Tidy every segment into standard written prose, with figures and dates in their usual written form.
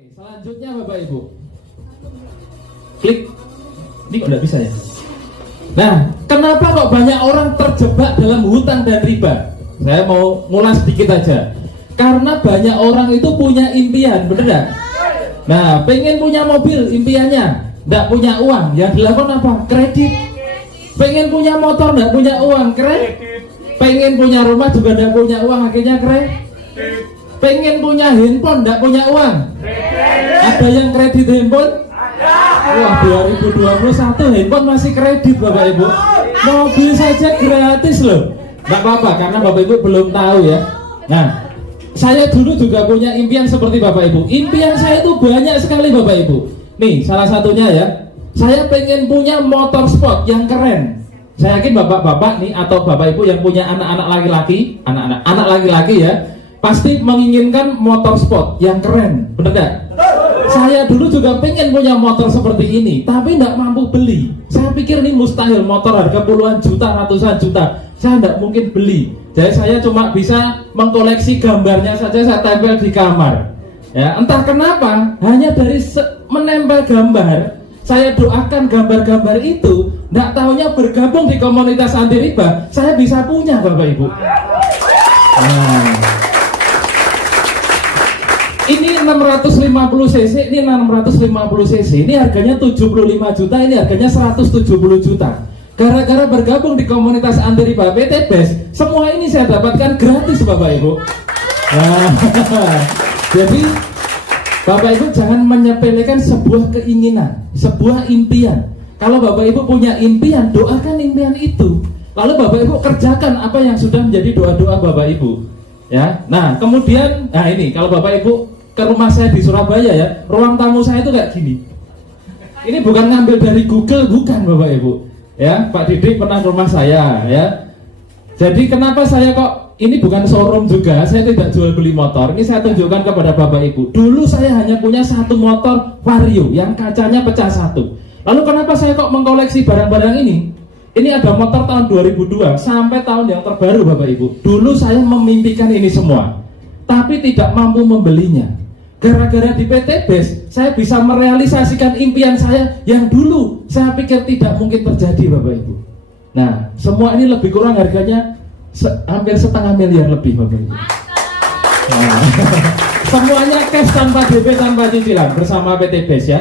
Selanjutnya Bapak Ibu, klik. Ini kok nggak bisa ya? Nah, kenapa kok banyak orang terjebak dalam hutang dan riba? Saya mau ngulas sedikit aja. Karena banyak orang itu punya impian, bener nggak? Nah, pengen punya mobil, impiannya, nggak punya uang, yang dilakukan apa? Kredit. Pengen punya motor, nggak punya uang, kredit. Pengen punya rumah juga nggak punya uang, akhirnya kredit. Pengen punya handphone, nggak punya uang. Ada yang kredit handphone? Wah, 2021 handphone masih kredit Bapak Ibu. Mobil saja gratis loh. Nggak apa-apa, karena Bapak Ibu belum tahu ya. Nah, saya dulu juga punya impian seperti Bapak Ibu. Impian saya itu banyak sekali Bapak Ibu. Nih, salah satunya ya, saya pengen punya motor sport yang keren. Saya yakin bapak-bapak nih atau Bapak Ibu yang punya anak-anak laki-laki, anak laki-laki ya, pasti menginginkan motor sport yang keren, bener gak? Saya dulu juga pengen punya motor seperti ini, tapi tidak mampu beli. Saya pikir ini mustahil, motor harga puluhan juta, ratusan juta, saya tidak mungkin beli. Jadi saya cuma bisa mengkoleksi gambarnya saja, saya tempel di kamar. Ya, entah kenapa, hanya dari menempel gambar, saya doakan gambar-gambar itu, tidak tahunya bergabung di komunitas anti riba, saya bisa punya Bapak Ibu. Nah, ini 650 cc, ini 650 cc, ini harganya 75 juta, ini harganya 170 juta. Gara-gara bergabung di komunitas anti riba PT BES, semua ini saya dapatkan gratis Bapak Ibu. Nah, jadi Bapak Ibu jangan menyepelekan sebuah keinginan, sebuah impian. Kalau Bapak Ibu punya impian, doakan impian itu. Lalu Bapak Ibu kerjakan apa yang sudah menjadi doa-doa Bapak Ibu. Ya, nah kemudian, nah ini kalau Bapak Ibu ke rumah saya di Surabaya ya, ruang tamu saya itu kayak gini. Ini bukan ngambil dari Google, bukan Bapak Ibu. Ya, Pak Didik pernah ke rumah saya ya. Jadi kenapa saya kok ini bukan showroom juga, saya tidak jual beli motor. Ini saya tunjukkan kepada Bapak Ibu. Dulu saya hanya punya satu motor Vario yang kacanya pecah satu. Lalu kenapa saya kok mengkoleksi barang-barang ini? Ini ada motor tahun 2002 sampai tahun yang terbaru Bapak Ibu. Dulu saya memimpikan ini semua, tapi tidak mampu membelinya. Gara-gara di PT BES, saya bisa merealisasikan impian saya yang dulu saya pikir tidak mungkin terjadi Bapak Ibu. Nah, semua ini lebih kurang harganya hampir setengah miliar lebih Bapak Ibu. Nah, semuanya cash tanpa DP, tanpa cicilan bersama PT BES ya.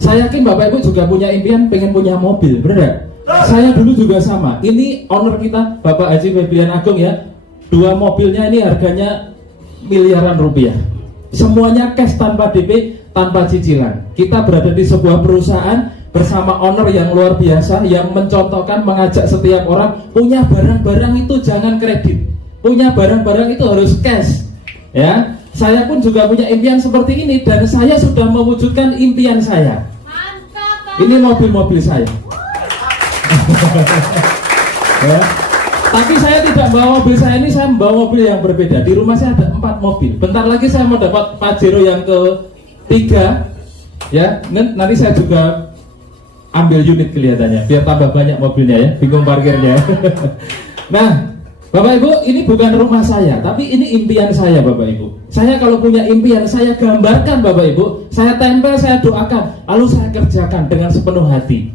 Saya yakin Bapak Ibu juga punya impian pengen punya mobil, bener gak? Saya dulu juga sama. Ini owner kita Bapak Haji Febrian Agung ya. Dua mobilnya ini harganya miliaran rupiah. Semuanya cash tanpa DP, tanpa cicilan. Kita berada di sebuah perusahaan bersama owner yang luar biasa, yang mencontohkan, mengajak setiap orang punya barang-barang itu jangan kredit, punya barang-barang itu harus cash. Ya, saya pun juga punya impian seperti ini dan saya sudah mewujudkan impian saya. Ini mobil-mobil saya. Ya. Tapi saya tidak bawa mobil saya ini, saya membawa mobil yang berbeda. Di rumah saya ada 4 mobil. Bentar lagi saya mau dapat Pajero yang ketiga. Ya, nanti saya juga ambil unit kelihatannya, biar tambah banyak mobilnya ya, bingung parkirnya. Nah, Bapak Ibu, ini bukan rumah saya, tapi ini impian saya Bapak Ibu. Saya kalau punya impian, saya gambarkan Bapak Ibu, saya tempel, saya doakan, lalu saya kerjakan dengan sepenuh hati.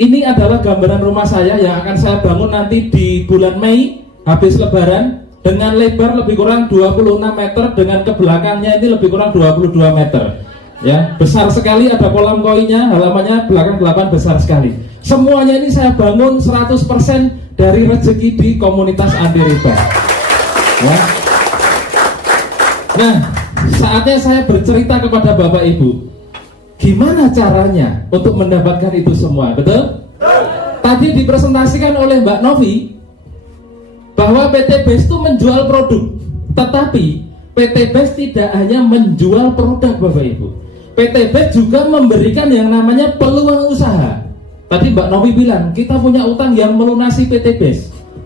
Ini adalah gambaran rumah saya yang akan saya bangun nanti di bulan Mei habis Lebaran, dengan lebar lebih kurang 26 meter, dengan kebelakangnya ini lebih kurang 22 meter. Ya, besar sekali, ada kolam koinnya, halamannya belakang 8 besar sekali. Semuanya ini saya bangun 100% dari rezeki di komunitas anti riba. Ya. Nah, saatnya saya bercerita kepada Bapak Ibu. Gimana caranya untuk mendapatkan itu semua, betul? Tadi dipresentasikan oleh Mbak Novi bahwa PT BES itu menjual produk, tetapi PT BES tidak hanya menjual produk Bapak Ibu. PT BES juga memberikan yang namanya peluang usaha. Tadi Mbak Novi bilang, kita punya utang yang melunasi PT BES,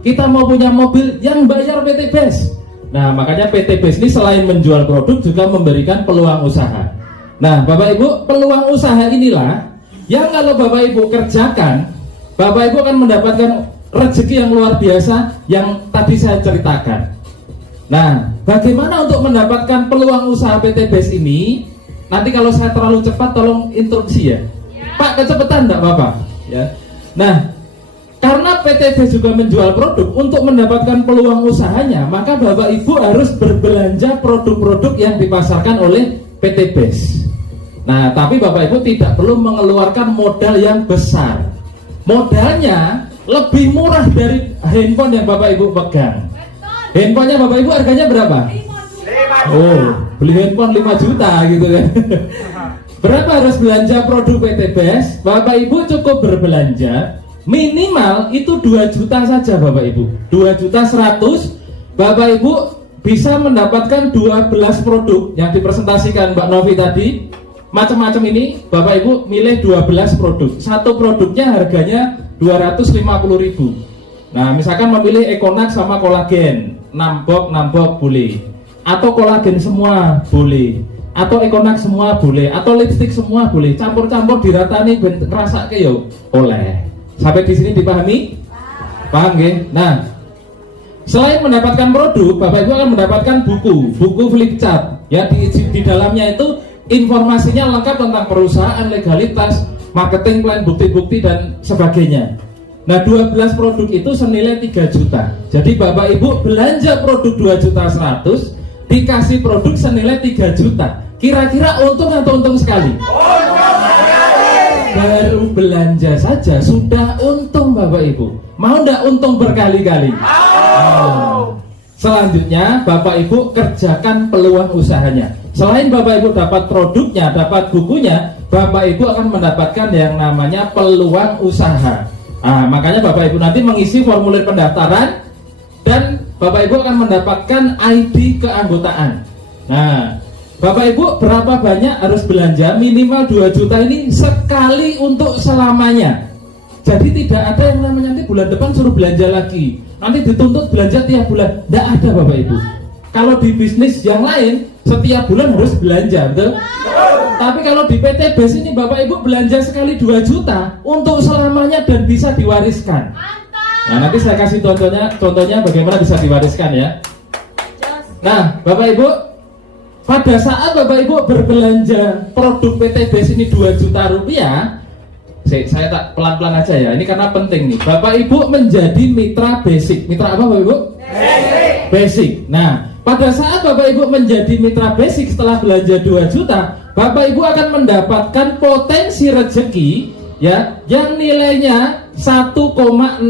kita mau punya mobil yang bayar PT BES. Nah, makanya PT BES ini selain menjual produk juga memberikan peluang usaha. Nah, Bapak Ibu, peluang usaha inilah yang kalau Bapak Ibu kerjakan, Bapak Ibu akan mendapatkan rezeki yang luar biasa yang tadi saya ceritakan. Nah, bagaimana untuk mendapatkan peluang usaha PT BES ini? Nanti kalau saya terlalu cepat tolong instruksi ya. Pak, kecepatan enggak Bapak? Ya. Nah, karena PTB juga menjual produk, untuk mendapatkan peluang usahanya, maka Bapak Ibu harus berbelanja produk-produk yang dipasarkan oleh PTBes. Nah, tapi Bapak Ibu tidak perlu mengeluarkan modal yang besar. Modalnya lebih murah dari handphone yang Bapak Ibu pegang. Handphonenya Bapak Ibu harganya berapa? Oh, beli handphone 5 juta gitu kan. Berapa harus belanja produk PTBes? Bapak Ibu cukup berbelanja minimal itu 2 juta saja Bapak Ibu. 2 juta 100, Bapak Ibu bisa mendapatkan 12 produk yang dipresentasikan Mbak Novi tadi. Macam-macam ini Bapak Ibu milih 12 produk. Satu produknya harganya 250.000. Nah, misalkan memilih Econax sama kolagen, 6 box boleh. Atau kolagen semua boleh. Atau Econax semua boleh. Atau lipstick semua boleh. Campur-campur diratani ngerasake yo oleh. Sampai di sini dipahami? Paham nggih? Nah, selain mendapatkan produk, Bapak Ibu akan mendapatkan buku flipchart. Ya, di dalamnya itu informasinya lengkap tentang perusahaan, legalitas, marketing plan, bukti-bukti dan sebagainya. Nah, 12 produk itu senilai 3 juta. Jadi Bapak Ibu belanja produk 2 juta 100, dikasih produk senilai 3 juta. Kira-kira untung atau untung sekali? Baru belanja saja sudah untung Bapak Ibu. Mau ndak untung berkali-kali? Selanjutnya Bapak Ibu kerjakan peluang usahanya. Selain Bapak Ibu dapat produknya, dapat bukunya, Bapak Ibu akan mendapatkan yang namanya peluang usaha. Nah, makanya Bapak Ibu nanti mengisi formulir pendaftaran dan Bapak Ibu akan mendapatkan ID keanggotaan. Nah, Bapak Ibu berapa banyak harus belanja? Minimal 2 juta ini sekali untuk selamanya. Jadi tidak ada yang namanya nanti bulan depan suruh belanja lagi, nanti dituntut belanja tiap bulan. Tidak ada Bapak Ibu. Kalau di bisnis yang lain setiap bulan harus belanja, betul? Tapi kalau di PTBes ini Bapak Ibu belanja sekali 2 juta untuk selamanya dan bisa diwariskan. Nah, nanti saya kasih contohnya bagaimana bisa diwariskan ya. Nah, Bapak Ibu, pada saat Bapak Ibu berbelanja produk PTBes ini 2 juta rupiah, saya tak pelan-pelan aja ya, ini karena penting nih. Bapak Ibu menjadi mitra basic. Mitra apa Bapak Ibu? Basic. Nah, pada saat Bapak Ibu menjadi mitra basic setelah belanja 2 juta, Bapak Ibu akan mendapatkan potensi rezeki ya yang nilainya 1,67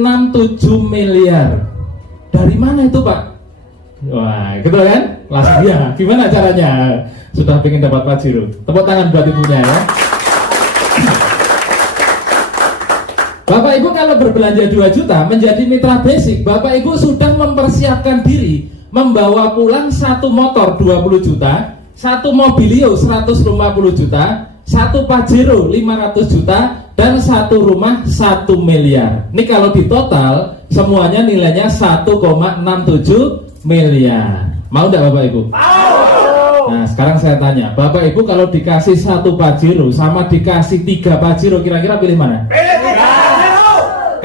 miliar. Dari mana itu Pak? Wah, gitu kan? Langsung ya. Gimana caranya? Sudah pengen dapat Pajero. Tepuk tangan buat ibunya ya. Bapak Ibu kalau berbelanja 2 juta menjadi mitra basic, Bapak Ibu sudah mempersiapkan diri membawa pulang satu motor 20 juta, satu mobilio 150 juta, satu Pajero 500 juta, dan satu rumah 1 miliar. Ini kalau di total semuanya nilainya 1,67 miliar. Mau enggak Bapak Ibu? Nah, sekarang saya tanya, Bapak Ibu kalau dikasih satu Pajero sama dikasih 3 Pajero, kira-kira pilih mana?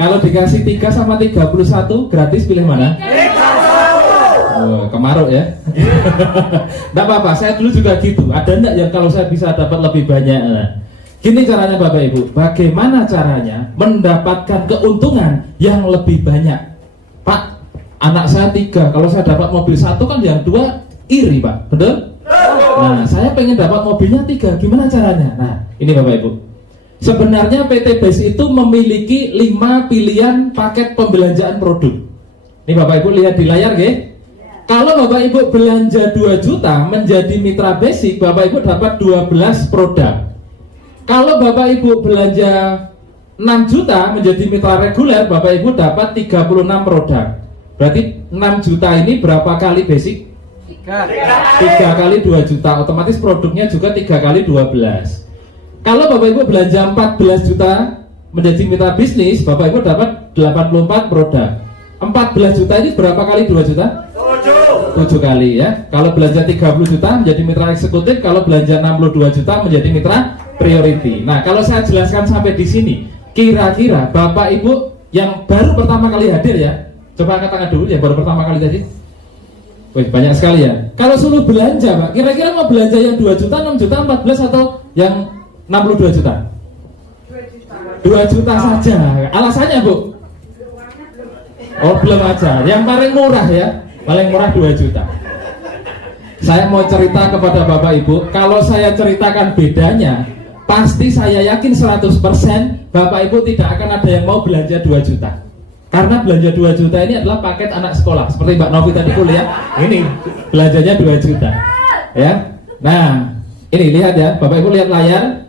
Kalau dikasih 3 sama 31 gratis, pilih mana? Oh, kemaruk ya. Nggak apa-apa, saya dulu juga gitu. Ada enggak yang kalau saya bisa dapat lebih banyak? Nah, gini caranya Bapak Ibu. Bagaimana caranya mendapatkan keuntungan yang lebih banyak? Pak, anak saya 3, kalau saya dapat mobil 1 kan yang 2 iri Pak, betul? Nah, saya pengen dapat mobilnya 3, gimana caranya? Nah, ini Bapak Ibu. Sebenarnya PTBes itu memiliki 5 pilihan paket pembelanjaan produk. Ini Bapak Ibu lihat di layar nggih. Kalau Bapak Ibu belanja 2 juta menjadi mitra basic, Bapak Ibu dapat 12 produk. Kalau Bapak Ibu belanja 6 juta menjadi mitra reguler, Bapak Ibu dapat 36 produk. Berarti 6 juta ini berapa kali basic? 3 kali 2 juta. Otomatis produknya juga 3 kali 12. Kalau Bapak Ibu belanja 14 juta menjadi mitra bisnis, Bapak Ibu dapat 84 produk. 14 juta ini berapa kali 2 juta? 7 kali ya. Kalau belanja 30 juta menjadi mitra eksekutif, kalau belanja 62 juta menjadi mitra priority. Nah, kalau saya jelaskan sampai di sini, kira-kira Bapak Ibu yang baru pertama kali hadir ya, coba angkat tangan dulu ya, baru pertama kali tadi. Wih, banyak sekali ya. Kalau suruh belanja Pak, kira-kira mau belanja yang 2 juta, 6 juta, 14 atau yang 62 juta? 2 juta saja. Alasannya Bu? Oh belum aja. Yang paling murah ya, paling murah 2 juta. Saya mau cerita kepada Bapak Ibu, kalau saya ceritakan bedanya, pasti saya yakin 100% Bapak Ibu tidak akan ada yang mau belanja 2 juta. Karena belanja 2 juta ini adalah paket anak sekolah. Seperti Mbak Novi tadi kuliah, ini belanjanya 2 juta. Ya. Nah, ini lihat ya, Bapak Ibu lihat layar.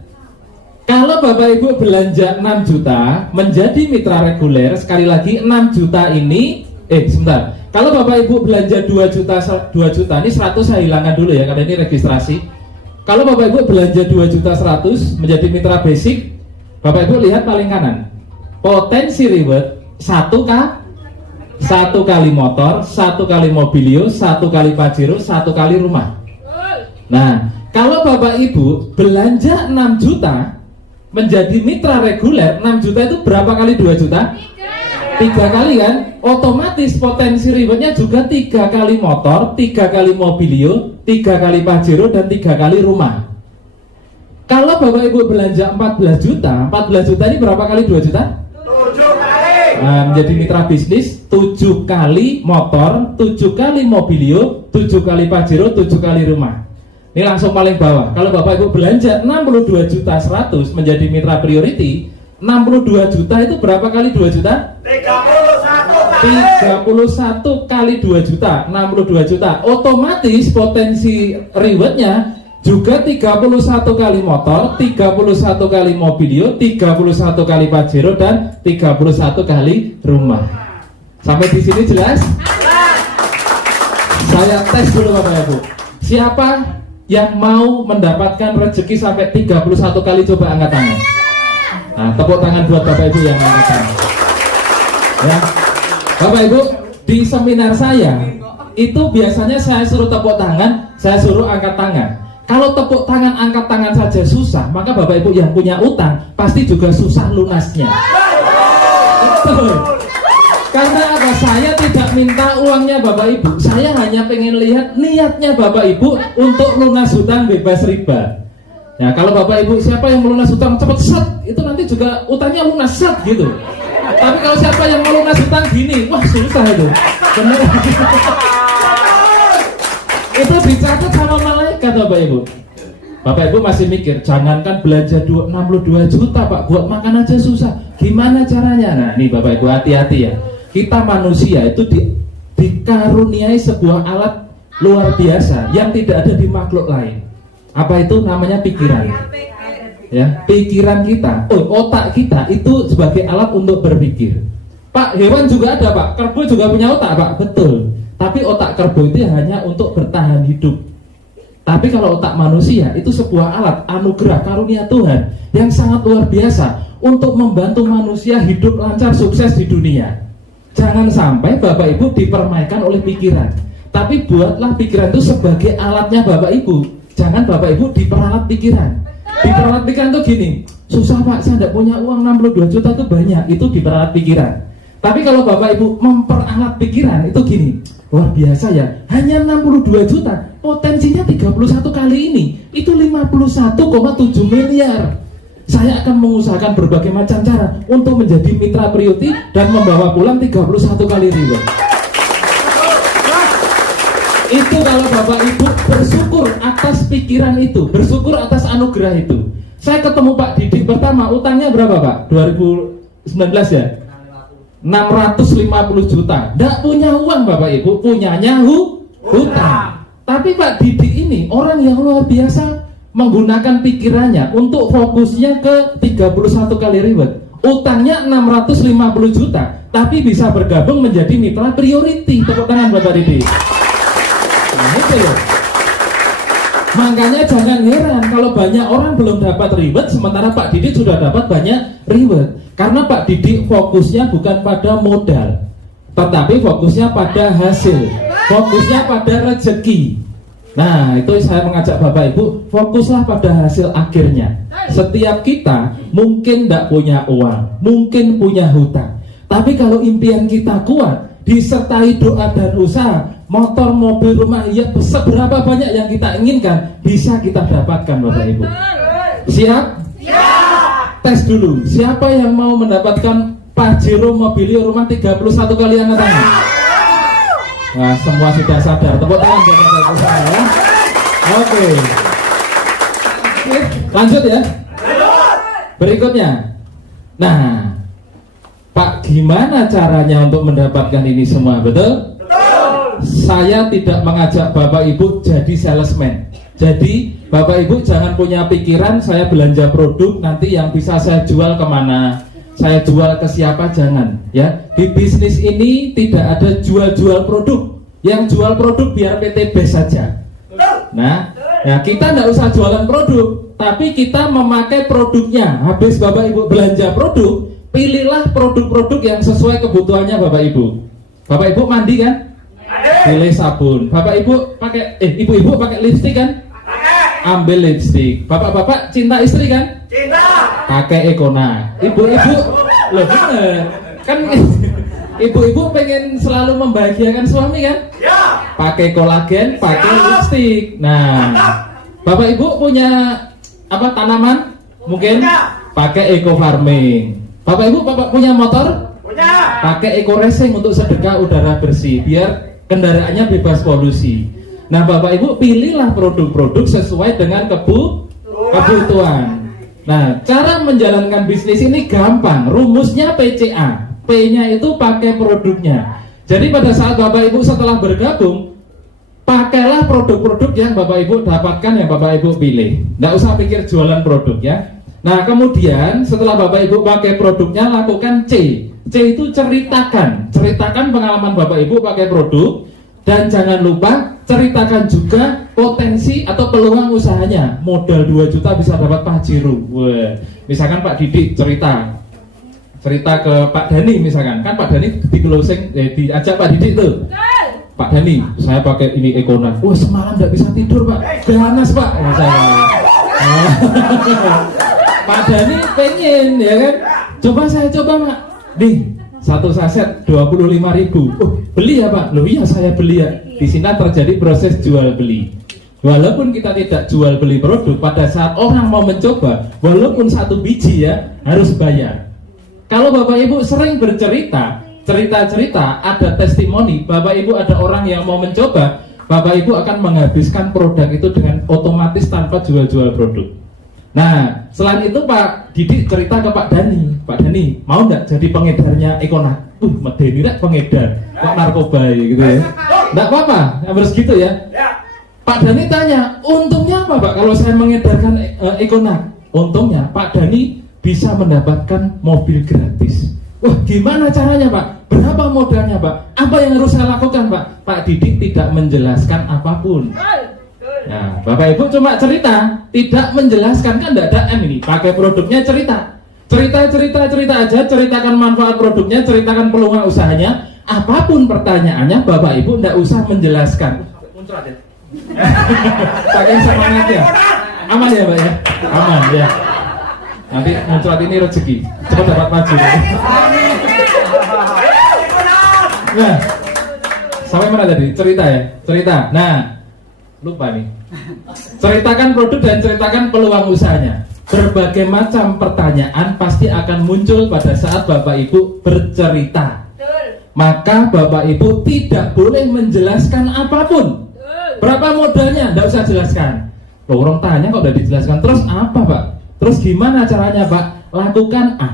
Kalau Bapak Ibu belanja 6 juta menjadi mitra reguler, sekali lagi 6 juta ini sebentar. Kalau Bapak Ibu belanja 2 juta ini 100 saya hilangkan dulu ya karena ini registrasi. Kalau Bapak Ibu belanja 2 juta 100 menjadi mitra basic, Bapak Ibu lihat paling kanan. Potensi reward 1 kali motor, 1 kali mobilio, 1 kali pajero, 1 kali rumah. Nah, kalau Bapak Ibu belanja 6 juta menjadi mitra reguler, 6 juta itu berapa kali 2 juta? 3 kali kan? Otomatis potensi rewardnya juga 3 kali motor, 3 kali mobilio, 3 kali pajero, dan 3 kali rumah. Kalau Bapak Ibu belanja 14 juta ini berapa kali 2 juta? 7 kali. Menjadi mitra bisnis 7 kali motor, 7 kali mobilio, 7 kali pajero, 7 kali rumah. Ini langsung paling bawah. Kalau Bapak Ibu belanja 62 juta 100 menjadi mitra priority, 62 juta itu berapa kali 2 juta? 31 kali 2 juta, 62 juta. Otomatis potensi rewardnya juga 31 kali motor, 31 kali mobilio, 31 kali pajero, dan 31 kali rumah. Sampai di sini jelas? Saya tes dulu Bapak Ibu. Siapa yang mau mendapatkan rezeki sampai 31 kali, coba angkat tangan. Nah, tepuk tangan buat Bapak Ibu yang angkat tangan. Ya, Bapak Ibu, di seminar saya itu biasanya saya suruh tepuk tangan, saya suruh angkat tangan. Kalau tepuk tangan, angkat tangan saja susah, maka Bapak Ibu yang punya utang pasti juga susah lunasnya. Betul. Karena apa? Saya tidak minta uangnya Bapak Ibu, saya hanya pengen lihat niatnya Bapak Ibu untuk lunas hutang bebas riba. Ya, kalau Bapak Ibu siapa yang melunas hutang cepat set, itu nanti juga utangnya lunas set gitu. Tapi kalau siapa yang melunas hutang gini, wah susah itu. Benar. Itu dicatat sama malaikat Bapak Ibu. Bapak Ibu masih mikir, jangankan belanja 62 juta Pak, buat makan aja susah. Gimana caranya? Nah, nih Bapak Ibu hati-hati ya. Kita manusia itu dikaruniai sebuah alat luar biasa yang tidak ada di makhluk lain. Apa itu? Namanya pikiran. Ya, pikiran kita, otak kita itu sebagai alat untuk berpikir. Pak, hewan juga ada Pak, kerbau juga punya otak Pak, betul. Tapi otak kerbau itu hanya untuk bertahan hidup. Tapi kalau otak manusia itu sebuah alat anugerah karunia Tuhan yang sangat luar biasa untuk membantu manusia hidup lancar sukses di dunia. Jangan sampai Bapak Ibu dipermainkan oleh pikiran, tapi buatlah pikiran itu sebagai alatnya Bapak Ibu. Jangan Bapak Ibu diperalat pikiran. Diperalat pikiran itu gini, susah Pak, saya tidak punya uang 62 juta itu banyak, itu diperalat pikiran. Tapi kalau Bapak Ibu memperalat pikiran itu gini, wah biasa ya, hanya 62 juta, potensinya 31 kali ini, itu 51,7 miliar. Saya akan mengusahakan berbagai macam cara untuk menjadi mitra priority dan membawa pulang 31 kali reward. Itu kalau Bapak Ibu bersyukur atas pikiran itu, bersyukur atas anugerah itu. Saya ketemu Pak Didik pertama, utangnya berapa Pak? 2019 ya? 650 juta. Nggak punya uang Bapak Ibu, punyanya hutang. Tapi Pak Didik ini orang yang luar biasa, menggunakan pikirannya untuk fokusnya ke 31 kali reward. Utangnya 650 juta, tapi bisa bergabung menjadi mitra priority. Tepuk tangan Bapak Didik. Nah itu loh. Makanya jangan heran kalau banyak orang belum dapat reward, sementara Pak Didik sudah dapat banyak reward. Karena Pak Didik fokusnya bukan pada modal, tetapi fokusnya pada hasil, fokusnya pada rezeki. Nah itu saya mengajak Bapak Ibu, fokuslah pada hasil akhirnya. Setiap kita mungkin tidak punya uang, mungkin punya hutang, tapi kalau impian kita kuat, disertai doa dan usaha, motor, mobil, rumah, ya seberapa banyak yang kita inginkan bisa kita dapatkan Bapak Ibu. Siap? Tes dulu, siapa yang mau mendapatkan Pajero Mobilio rumah 31 kali angkat tangan? Nah, semua sudah sadar. Tepuk tangan buat saya ya. Oke, lanjut ya. Berikutnya. Nah, Pak, gimana caranya untuk mendapatkan ini semua? Betul? Saya tidak mengajak Bapak Ibu jadi salesman. Jadi Bapak Ibu jangan punya pikiran saya belanja produk nanti yang bisa saya jual kemana, saya jual ke siapa, jangan ya. Di bisnis ini tidak ada jual-jual produk. Yang jual produk biar PT BES saja. Nah, ya kita tidak usah jualan produk, tapi kita memakai produknya. Habis Bapak Ibu belanja produk, pilihlah produk-produk yang sesuai kebutuhannya Bapak Ibu. Bapak Ibu mandi kan? Pilih sabun. Bapak Ibu pakai ibu-ibu pakai lipstik kan? Ambil lipstik. Bapak-bapak cinta istri kan? Cinta. Pakai Econa. Ibu-ibu loh bener. Kan ibu-ibu pengen selalu membahagiakan suami kan? Ya. Pakai kolagen, pakai lipstik. Nah, Bapak Ibu punya apa tanaman? Mungkin pakai eco farming. Bapak Ibu punya motor? Punya. Pakai eco racing untuk sedekah udara bersih biar kendaraannya bebas polusi. Nah, Bapak Ibu pilihlah produk-produk sesuai dengan kebutuhan. Nah, cara menjalankan bisnis ini gampang. Rumusnya PCA. P-nya itu pakai produknya. Jadi pada saat Bapak Ibu setelah bergabung, pakailah produk-produk yang Bapak Ibu dapatkan, yang Bapak Ibu pilih. Nggak usah pikir jualan produk ya. Nah, kemudian setelah Bapak Ibu pakai produknya, lakukan C. C itu ceritakan pengalaman Bapak Ibu pakai produk. Dan jangan lupa ceritakan juga potensi atau peluang usahanya. Modal 2 juta bisa dapat Pajero. Wah, misalkan Pak Didik cerita ke Pak Dani misalkan. Kan Pak Dani di closing diajak Pak Didik tuh. Pak Dani, saya pakai ini Econa. Wah, semalam nggak bisa tidur Pak. Ganas Pak. Pak Dani pengen ya kan. Coba Pak. Nih, 1 saset 25.000. Oh, beli ya Pak? Loh iya saya beli ya. Di sini terjadi proses jual beli. Walaupun kita tidak jual beli produk, pada saat orang mau mencoba, walaupun 1 biji ya harus bayar. Kalau Bapak Ibu sering bercerita, ada testimoni, Bapak Ibu ada orang yang mau mencoba, Bapak Ibu akan menghabiskan produk itu dengan otomatis tanpa jual-jual produk. Nah, selain itu Pak Didik cerita ke Pak Dani, Pak Dani mau nggak jadi pengedarnya Econa? Medeni rek pengedar, kok narkoba gitu ya? Nggak apa-apa, harus gitu ya. Pak Dani tanya, untungnya apa Pak kalau saya mengedarkan Econa? Untungnya Pak Dani bisa mendapatkan mobil gratis. Wah, gimana caranya Pak? Berapa modalnya Pak? Apa yang harus saya lakukan Pak? Pak Didik tidak menjelaskan apapun. Nah, Bapak Ibu cuma cerita, tidak menjelaskan, kan tidak ada M ini. Pakai produknya cerita aja, ceritakan manfaat produknya, ceritakan peluang usahanya. Apapun pertanyaannya, Bapak Ibu tidak usah menjelaskan. Muncul aja. Saking semangatnya. Aman ya Pak ya? Aman ya. Nanti muncul ini rezeki, cepat dapat maju. Nah, sampai mana tadi? Cerita ya? Cerita. Nah, lupa nih. Ceritakan produk dan ceritakan peluang usahanya. Berbagai macam pertanyaan pasti akan muncul pada saat Bapak Ibu bercerita. Maka Bapak Ibu tidak boleh menjelaskan apapun. Berapa modalnya? Tidak usah jelaskan. Loh, orang tanya kok udah dijelaskan. Terus apa Pak? Terus gimana caranya Pak? Lakukan A.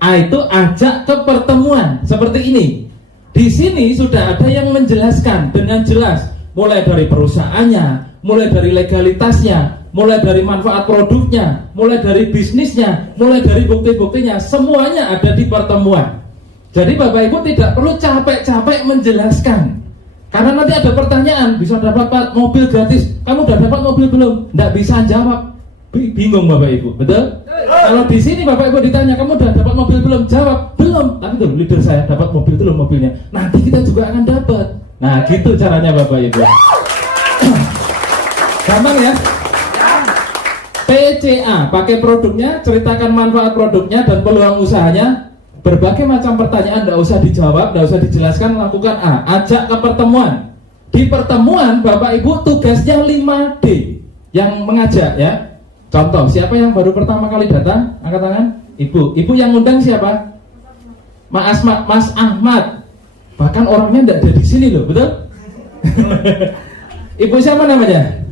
A itu ajak ke pertemuan seperti ini. Di sini sudah ada yang menjelaskan dengan jelas. Mulai dari perusahaannya, mulai dari legalitasnya, mulai dari manfaat produknya, mulai dari bisnisnya, mulai dari bukti-buktinya, semuanya ada di pertemuan. Jadi Bapak Ibu tidak perlu capek-capek menjelaskan. Karena nanti ada pertanyaan, bisa dapat mobil gratis, kamu udah dapat mobil belum? Nggak bisa jawab, bingung Bapak Ibu, betul? Kalau di sini Bapak Ibu ditanya, kamu udah dapat mobil belum? Jawab, belum. Tapi tuh leader saya dapat mobil belum mobilnya. Nanti kita juga akan dapat. Nah, gitu caranya Bapak Ibu. Gampang ya? PCA, pakai produknya, ceritakan manfaat produknya dan peluang usahanya. Berbagai macam pertanyaan tidak usah dijawab, tidak usah dijelaskan, lakukan A. Ajak ke pertemuan. Di pertemuan Bapak Ibu tugasnya 5D yang mengajak ya. Contoh, siapa yang baru pertama kali datang? Angkat tangan. Ibu. Ibu yang undang siapa? Mas Ahmad. Bahkan orangnya tidak ada di sini loh, betul? Ibu siapa namanya?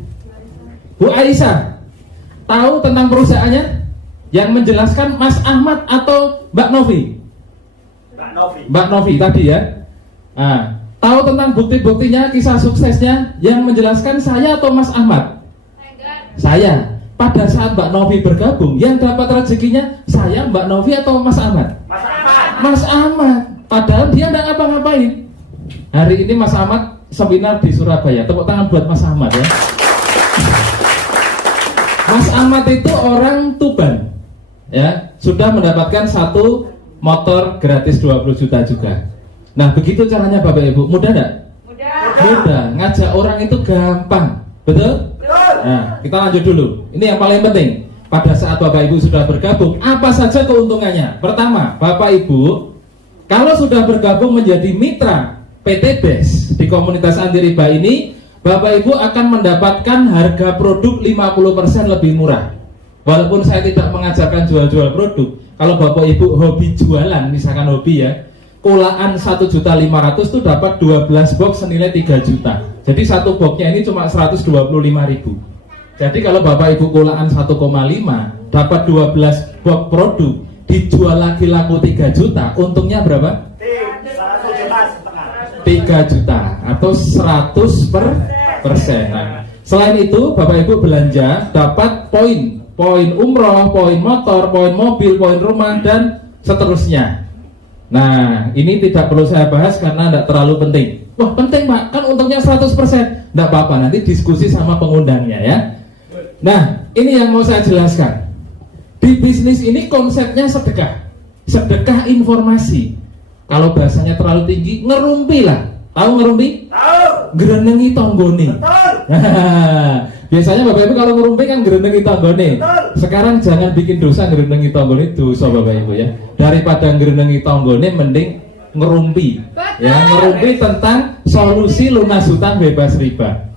Bu Aisyah. Tahu tentang perusahaannya? Yang menjelaskan Mas Ahmad atau Mbak Novi? Mbak Novi tadi ya. Nah, tahu tentang bukti-buktinya, kisah suksesnya yang menjelaskan saya atau Mas Ahmad? Saya. Pada saat Mbak Novi bergabung, yang dapat rezekinya saya, Mbak Novi atau Mas Ahmad? Mas Ahmad. Padahal dia tidak ngapa-ngapain. Hari ini Mas Ahmad seminar di Surabaya. Tepuk tangan buat Mas Ahmad ya. Mas Ahmad itu orang Tuban, ya, sudah mendapatkan satu motor gratis 20 juta juga. Nah, begitu caranya Bapak Ibu. Mudah enggak? Mudah. Ngajak orang itu gampang. Betul? Nah, kita lanjut dulu. Ini yang paling penting. Pada saat Bapak Ibu sudah bergabung, apa saja keuntungannya? Pertama, Bapak Ibu, kalau sudah bergabung menjadi mitra PT BES di komunitas anti riba ini, Bapak Ibu akan mendapatkan harga produk 50% lebih murah. Walaupun saya tidak mengajarkan jual-jual produk, kalau Bapak Ibu hobi jualan, misalkan hobi ya, kulaan 1.500.000 itu dapat 12 box senilai 3 juta. Jadi satu boxnya ini cuma 125.000. Jadi kalau Bapak Ibu kulaan 1,5 dapat 12 box produk, dijual lagi laku 3 juta, untungnya berapa? 3 juta atau 100%. Nah, selain itu Bapak Ibu belanja dapat poin umroh, poin motor, poin mobil, poin rumah dan seterusnya. Nah, ini tidak perlu saya bahas karena tidak terlalu penting. Wah, penting Pak, kan untungnya 100%. Tidak apa-apa, nanti diskusi sama pengundangnya ya. Nah, ini yang mau saya jelaskan. Di bisnis ini konsepnya sedekah. Sedekah informasi. Kalau bahasanya terlalu tinggi, ngerumpi lah. Tahu ngerumpi? Tahu. Gerenengi tonggone. Biasanya Bapak Ibu kalau ngerumpi kan gerenengi tonggone. Sekarang jangan bikin dosa gerenengi tonggone, dosa Bapak Ibu ya. Daripada gerenengi tonggone mending ngerumpi. Ya, ngerumpi tentang solusi lunas hutang bebas riba.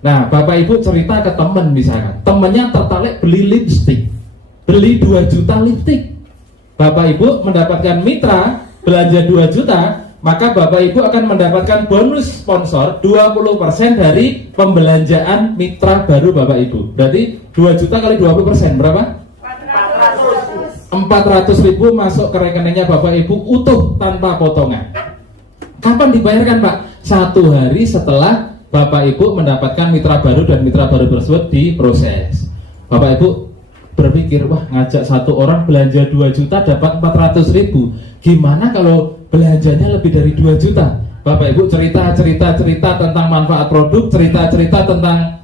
Nah, Bapak Ibu cerita ke teman misalkan. Temannya tertarik beli lipstik. Beli 2 juta lipstik. Bapak Ibu mendapatkan mitra belanja 2 juta, maka Bapak Ibu akan mendapatkan bonus sponsor 20% dari pembelanjaan mitra baru Bapak Ibu. Berarti 2 juta kali 20% berapa? 400.000 masuk ke rekeningnya Bapak Ibu utuh tanpa potongan. Kapan dibayarkan Pak? 1 hari setelah Bapak Ibu mendapatkan mitra baru dan mitra baru tersebut diproses. Bapak Ibu berpikir, wah ngajak satu orang belanja 2 juta dapat 400.000. Gimana kalau belanjanya lebih dari 2 juta? Bapak Ibu cerita tentang manfaat produk, cerita tentang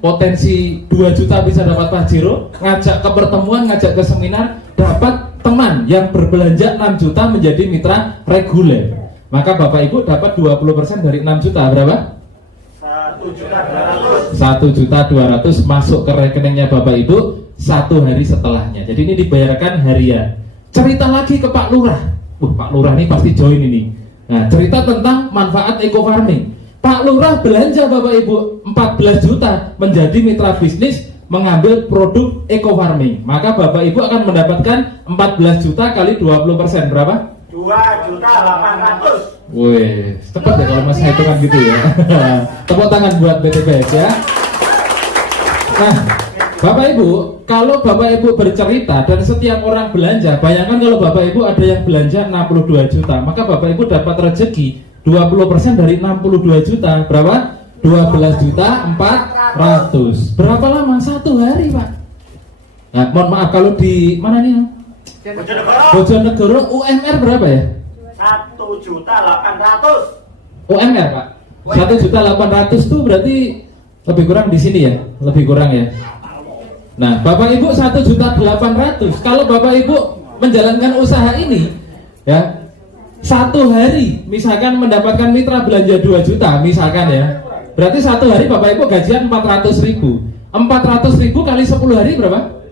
potensi 2 juta bisa dapat pajero, ngajak ke pertemuan, ngajak ke seminar, dapat teman yang berbelanja 6 juta menjadi mitra reguler. Maka Bapak Ibu dapat 20% dari 6 juta berapa? 1.200.000 masuk ke rekeningnya Bapak Ibu 1 hari setelahnya. Jadi ini dibayarkan harian. Cerita lagi ke Pak Lurah. Pak Lurah ini pasti join ini. Nah, cerita tentang manfaat eco farming. Pak Lurah belanja Bapak Ibu 14 juta menjadi mitra bisnis mengambil produk eco farming. Maka Bapak Ibu akan mendapatkan 14 juta kali 20% berapa? 2.800.000. Wih, tepat ya kalau mas hitungan gitu ya. Tepuk tangan buat BTBS ya. Nah, Bapak Ibu, kalau Bapak Ibu bercerita dan setiap orang belanja, bayangkan kalau Bapak Ibu ada yang belanja 62 juta, maka Bapak Ibu dapat rezeki 20% dari 62 juta berapa? 12.400.000. Berapa lama? 1 hari Pak. Nah, mohon maaf kalau di mana nih? Bojonegoro UMR berapa ya? 1.800.000. UMR Pak. 1.800.000 itu berarti lebih kurang di sini ya, lebih kurang ya. Nah, Bapak Ibu 1.800.000. Kalau Bapak Ibu menjalankan usaha ini, ya, 1 hari misalkan mendapatkan mitra belanja 2 juta misalkan ya, berarti 1 hari Bapak Ibu gajian 400.000. 400.000 kali 10 hari berapa?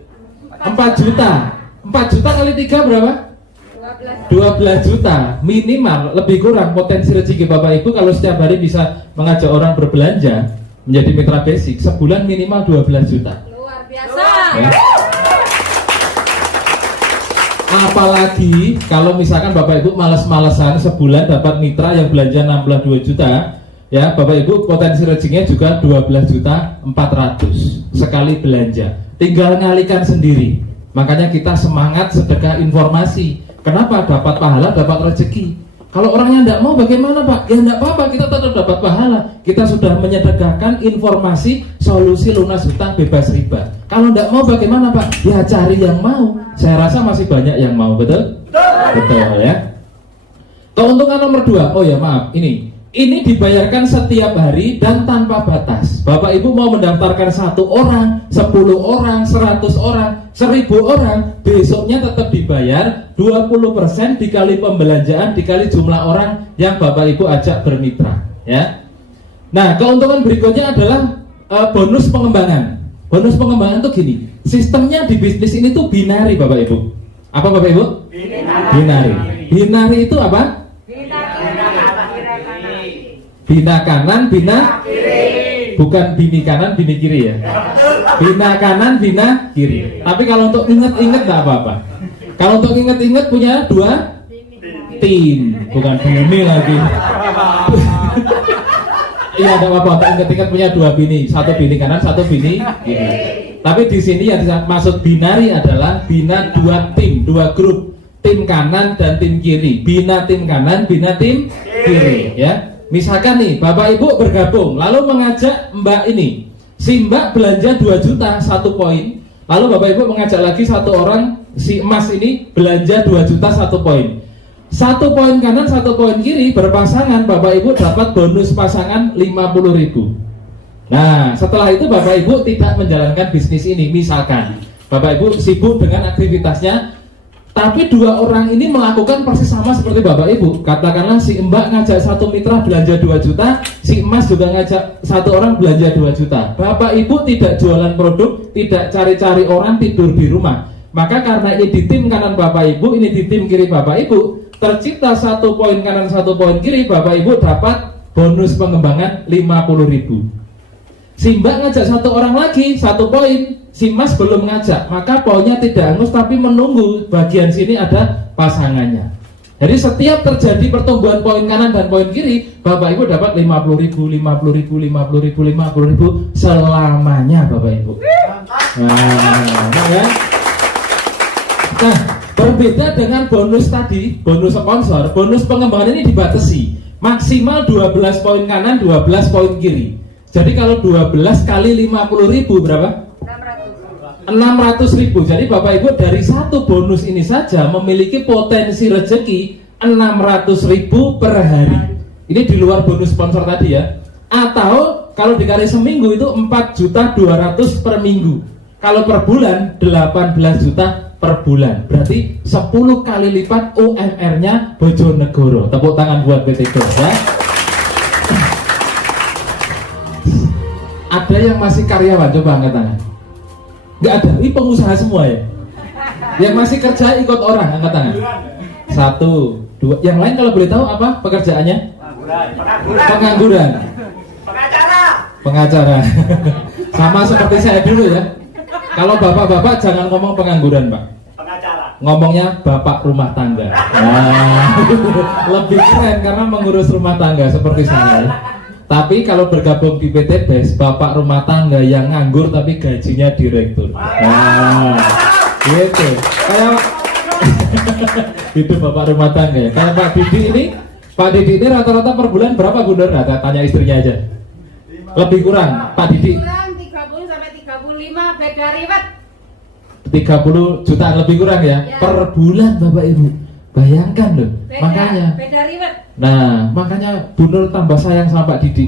4 juta. 4 juta kali 3 berapa? 12 juta minimal, lebih kurang potensi rezeki Bapak Ibu kalau setiap hari bisa mengajak orang berbelanja menjadi mitra basic, sebulan minimal 12 juta. Luar biasa. Ya. Apalagi kalau misalkan Bapak Ibu malas-malesan sebulan dapat mitra yang belanja 62 juta, ya Bapak Ibu potensi rezekinya juga 12 juta 400 sekali belanja. Tinggal ngalikan sendiri. Makanya kita semangat sedekah informasi. Kenapa? Dapat pahala, dapat rezeki. Kalau orangnya tidak mau bagaimana Pak? Ya tidak apa-apa, kita tetap dapat pahala. Kita sudah menyedekahkan informasi solusi lunas hutang bebas riba. Kalau tidak mau bagaimana Pak? Ya cari yang mau. Saya rasa masih banyak yang mau, betul? Betul ya. Keuntungan nomor 2, oh ya maaf, ini dibayarkan setiap hari dan tanpa batas. Bapak Ibu mau mendaftarkan 1 orang, 10 orang, 100 orang, 1000 orang, besoknya tetap dibayar 20% dikali pembelanjaan dikali jumlah orang yang Bapak Ibu ajak bermitra, ya. Nah, keuntungan berikutnya adalah bonus pengembangan. Bonus pengembangan itu gini, sistemnya di bisnis ini tuh binari Bapak Ibu. Apa Bapak Ibu? Binari. Binari itu apa? Bina kanan, bina kiri. Bukan bini kanan, bini kiri ya. Bina kanan, bina kiri. Tapi kalau untuk inget-inget nggak apa-apa. Kalau untuk inget-inget punya 2 tim, bukan bini lagi. Iya, ada apa-apa. Untuk inget-inget punya 2 bini, 1 bini kanan, 1 bini kiri. Tapi di sini yang maksud binari adalah bina 2 tim, 2 grup, tim kanan dan tim kiri. Bina tim kanan, bina tim kiri, ya. Misalkan nih Bapak Ibu bergabung lalu mengajak Mbak ini, si Mbak belanja 2 juta 1 poin, lalu Bapak Ibu mengajak lagi 1 orang, si Mas ini belanja 2 juta 1 poin, 1 poin kanan 1 poin kiri berpasangan, Bapak Ibu dapat bonus pasangan 50.000. Nah setelah itu Bapak Ibu tidak menjalankan bisnis ini. Misalkan Bapak Ibu sibuk dengan aktivitasnya, tapi 2 orang ini melakukan persis sama seperti Bapak Ibu. Katakanlah si Mbak ngajak 1 mitra belanja 2 juta, si Mas juga ngajak 1 orang belanja 2 juta. Bapak Ibu tidak jualan produk, tidak cari-cari orang, tidur di rumah. Maka karena ini di tim kanan Bapak Ibu, ini di tim kiri Bapak Ibu, tercipta 1 poin kanan 1 poin kiri, Bapak Ibu dapat bonus pengembangan 50.000. Si Mbak ngajak 1 orang lagi 1 poin, si Mas belum ngajak, maka poinnya tidak hangus tapi menunggu bagian sini ada pasangannya. Jadi setiap terjadi pertumbuhan poin kanan dan poin kiri, Bapak Ibu dapat 50.000, 50.000, 50.000, 50.000 selamanya Bapak Ibu. Nah, berbeda dengan bonus tadi, bonus sponsor, bonus pengembangan ini dibatasi maksimal 12 poin kanan, 12 poin kiri. Jadi kalau 12 kali 50.000 berapa? 600.000. Jadi Bapak Ibu dari 1 bonus ini saja memiliki potensi rezeki 600.000 per hari. Ini di luar bonus sponsor tadi ya. Atau kalau dikali seminggu itu 4.200.000 per minggu. Kalau per bulan 18 juta per bulan. Berarti 10 kali lipat UMR-nya Bojonegoro. Tepuk tangan buat PT Go ya. Ada yang masih karyawan, coba angkat tangan. Nggak ada, ini pengusaha semua ya. Yang masih kerja ikut orang, angkat tangan. 1, 2, yang lain kalau boleh tahu apa pekerjaannya? Pengangguran. Pengacara. Sama seperti saya dulu ya. Kalau bapak-bapak jangan ngomong pengangguran Pak, ngomongnya bapak rumah tangga. Nah, lebih keren karena mengurus rumah tangga seperti saya. Tapi kalau bergabung di PT BES, bapak rumah tangga yang nganggur tapi gajinya direktur. Nah, gitu. Kayak itu bapak rumah tangga ya. Kayak Pak Didi ini, Pak Didi ini rata-rata per bulan berapa Bundar? Nah, tanya istrinya aja. Lebih kurang, Pak Didi. Kurang 30 sampai 35 beda riwet. 30 juta lebih kurang ya, Ya. Per bulan Bapak Ibu. Bayangkan loh. Makanya. Beda riwet. Nah, makanya Bu Nur tambah sayang sama Pak Didi.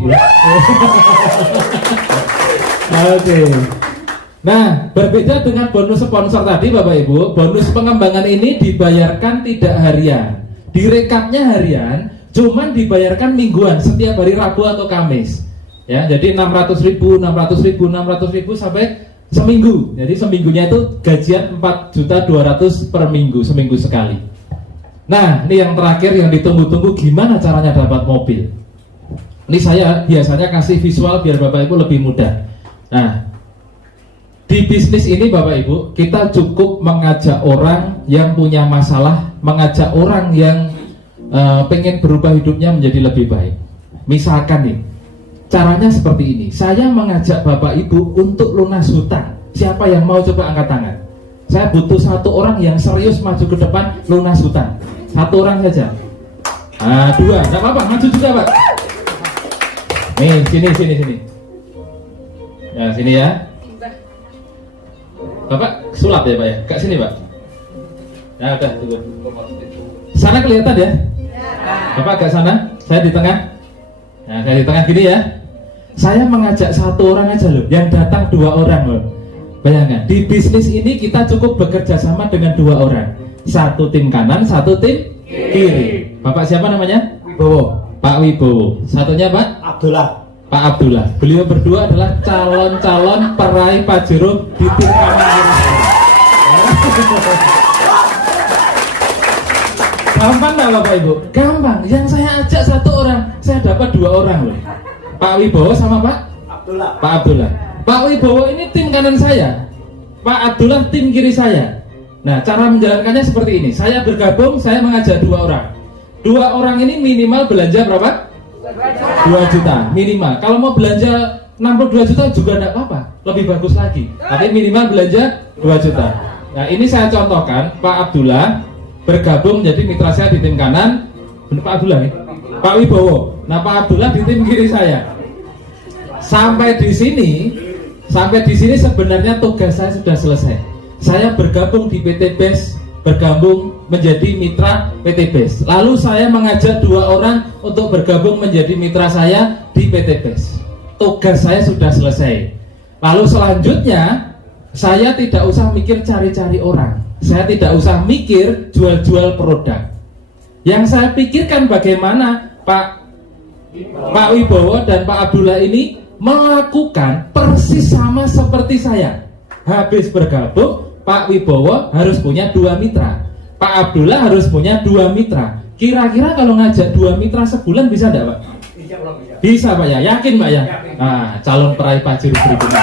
Oke. Nah, berbeda dengan bonus sponsor tadi Bapak Ibu, bonus pengembangan ini dibayarkan tidak harian. Direkapnya harian, cuman dibayarkan mingguan setiap hari Rabu atau Kamis. Ya, jadi 600.000, 600.000, 600.000 sampai seminggu. Jadi seminggunya itu gajian 4.200.000 per minggu, seminggu sekali. Nah, ini yang terakhir yang ditunggu-tunggu, gimana caranya dapat mobil. Ini saya biasanya kasih visual biar Bapak Ibu lebih mudah. Nah, di bisnis ini Bapak Ibu, kita cukup mengajak orang yang punya masalah, mengajak orang yang pengen berubah hidupnya menjadi lebih baik. Misalkan nih, caranya seperti ini. Saya mengajak Bapak Ibu untuk lunas hutang. Siapa yang mau coba angkat tangan? Saya butuh satu orang yang serius maju ke depan lunas hutang. Satu orang saja. Nah, dua, enggak apa-apa, maju juga Pak. Nih, sini. Nah, sini ya. Bapak sulap ya Pak ya? Ke sini Pak. Nah, udah tunggu. Sana kelihatan ya? Bapak agak sana, saya di tengah. Nah, saya di tengah gini ya. Saya mengajak satu orang aja loh, yang datang dua orang loh. Bayangkan, di bisnis ini kita cukup bekerja sama dengan dua orang. Satu tim kanan, satu tim kiri. Bapak siapa namanya? Wibowo. Pak Wibowo. Satunya Pak? Abdullah. Pak Abdullah. Beliau berdua adalah calon-calon peraih Pajero di tim kanan. Gampang nggak Bapak Ibu? Gampang. Yang saya ajak satu orang, saya dapat dua orang loh. Pak Wibowo sama Pak Abdullah. Pak Abdullah. Pak Wibowo ini tim kanan saya, Pak Abdullah tim kiri saya. Nah, cara menjalankannya seperti ini. Saya bergabung, saya mengajak dua orang. Dua orang ini minimal belanja berapa? 2 juta minimal. Kalau mau belanja 62 juta juga tidak apa-apa, lebih bagus lagi. Tapi minimal belanja 2 juta. Nah, ini saya contohkan, Pak Abdullah bergabung menjadi mitra saya di tim kanan. Pak Abdullah nih, Pak Wibowo. Nah, Pak Abdullah di tim kiri saya. Sampai di sini sebenarnya tugas saya sudah selesai. Saya bergabung di PT BES, bergabung menjadi mitra PT BES. Lalu saya mengajak dua orang untuk bergabung menjadi mitra saya di PT BES. Tugas saya sudah selesai. Lalu selanjutnya saya tidak usah mikir cari-cari orang. Saya tidak usah mikir jual-jual produk. Yang saya pikirkan bagaimana Pak Wibowo dan Pak Abdullah ini melakukan persis sama seperti saya. Habis bergabung, Pak Wibowo harus punya 2 mitra, Pak Abdullah harus punya 2 mitra. Kira-kira kalau ngajak 2 mitra sebulan bisa enggak Pak? Bisa Pak ya? Yakin Pak ya? Nah, calon peraih Pajero berikutnya.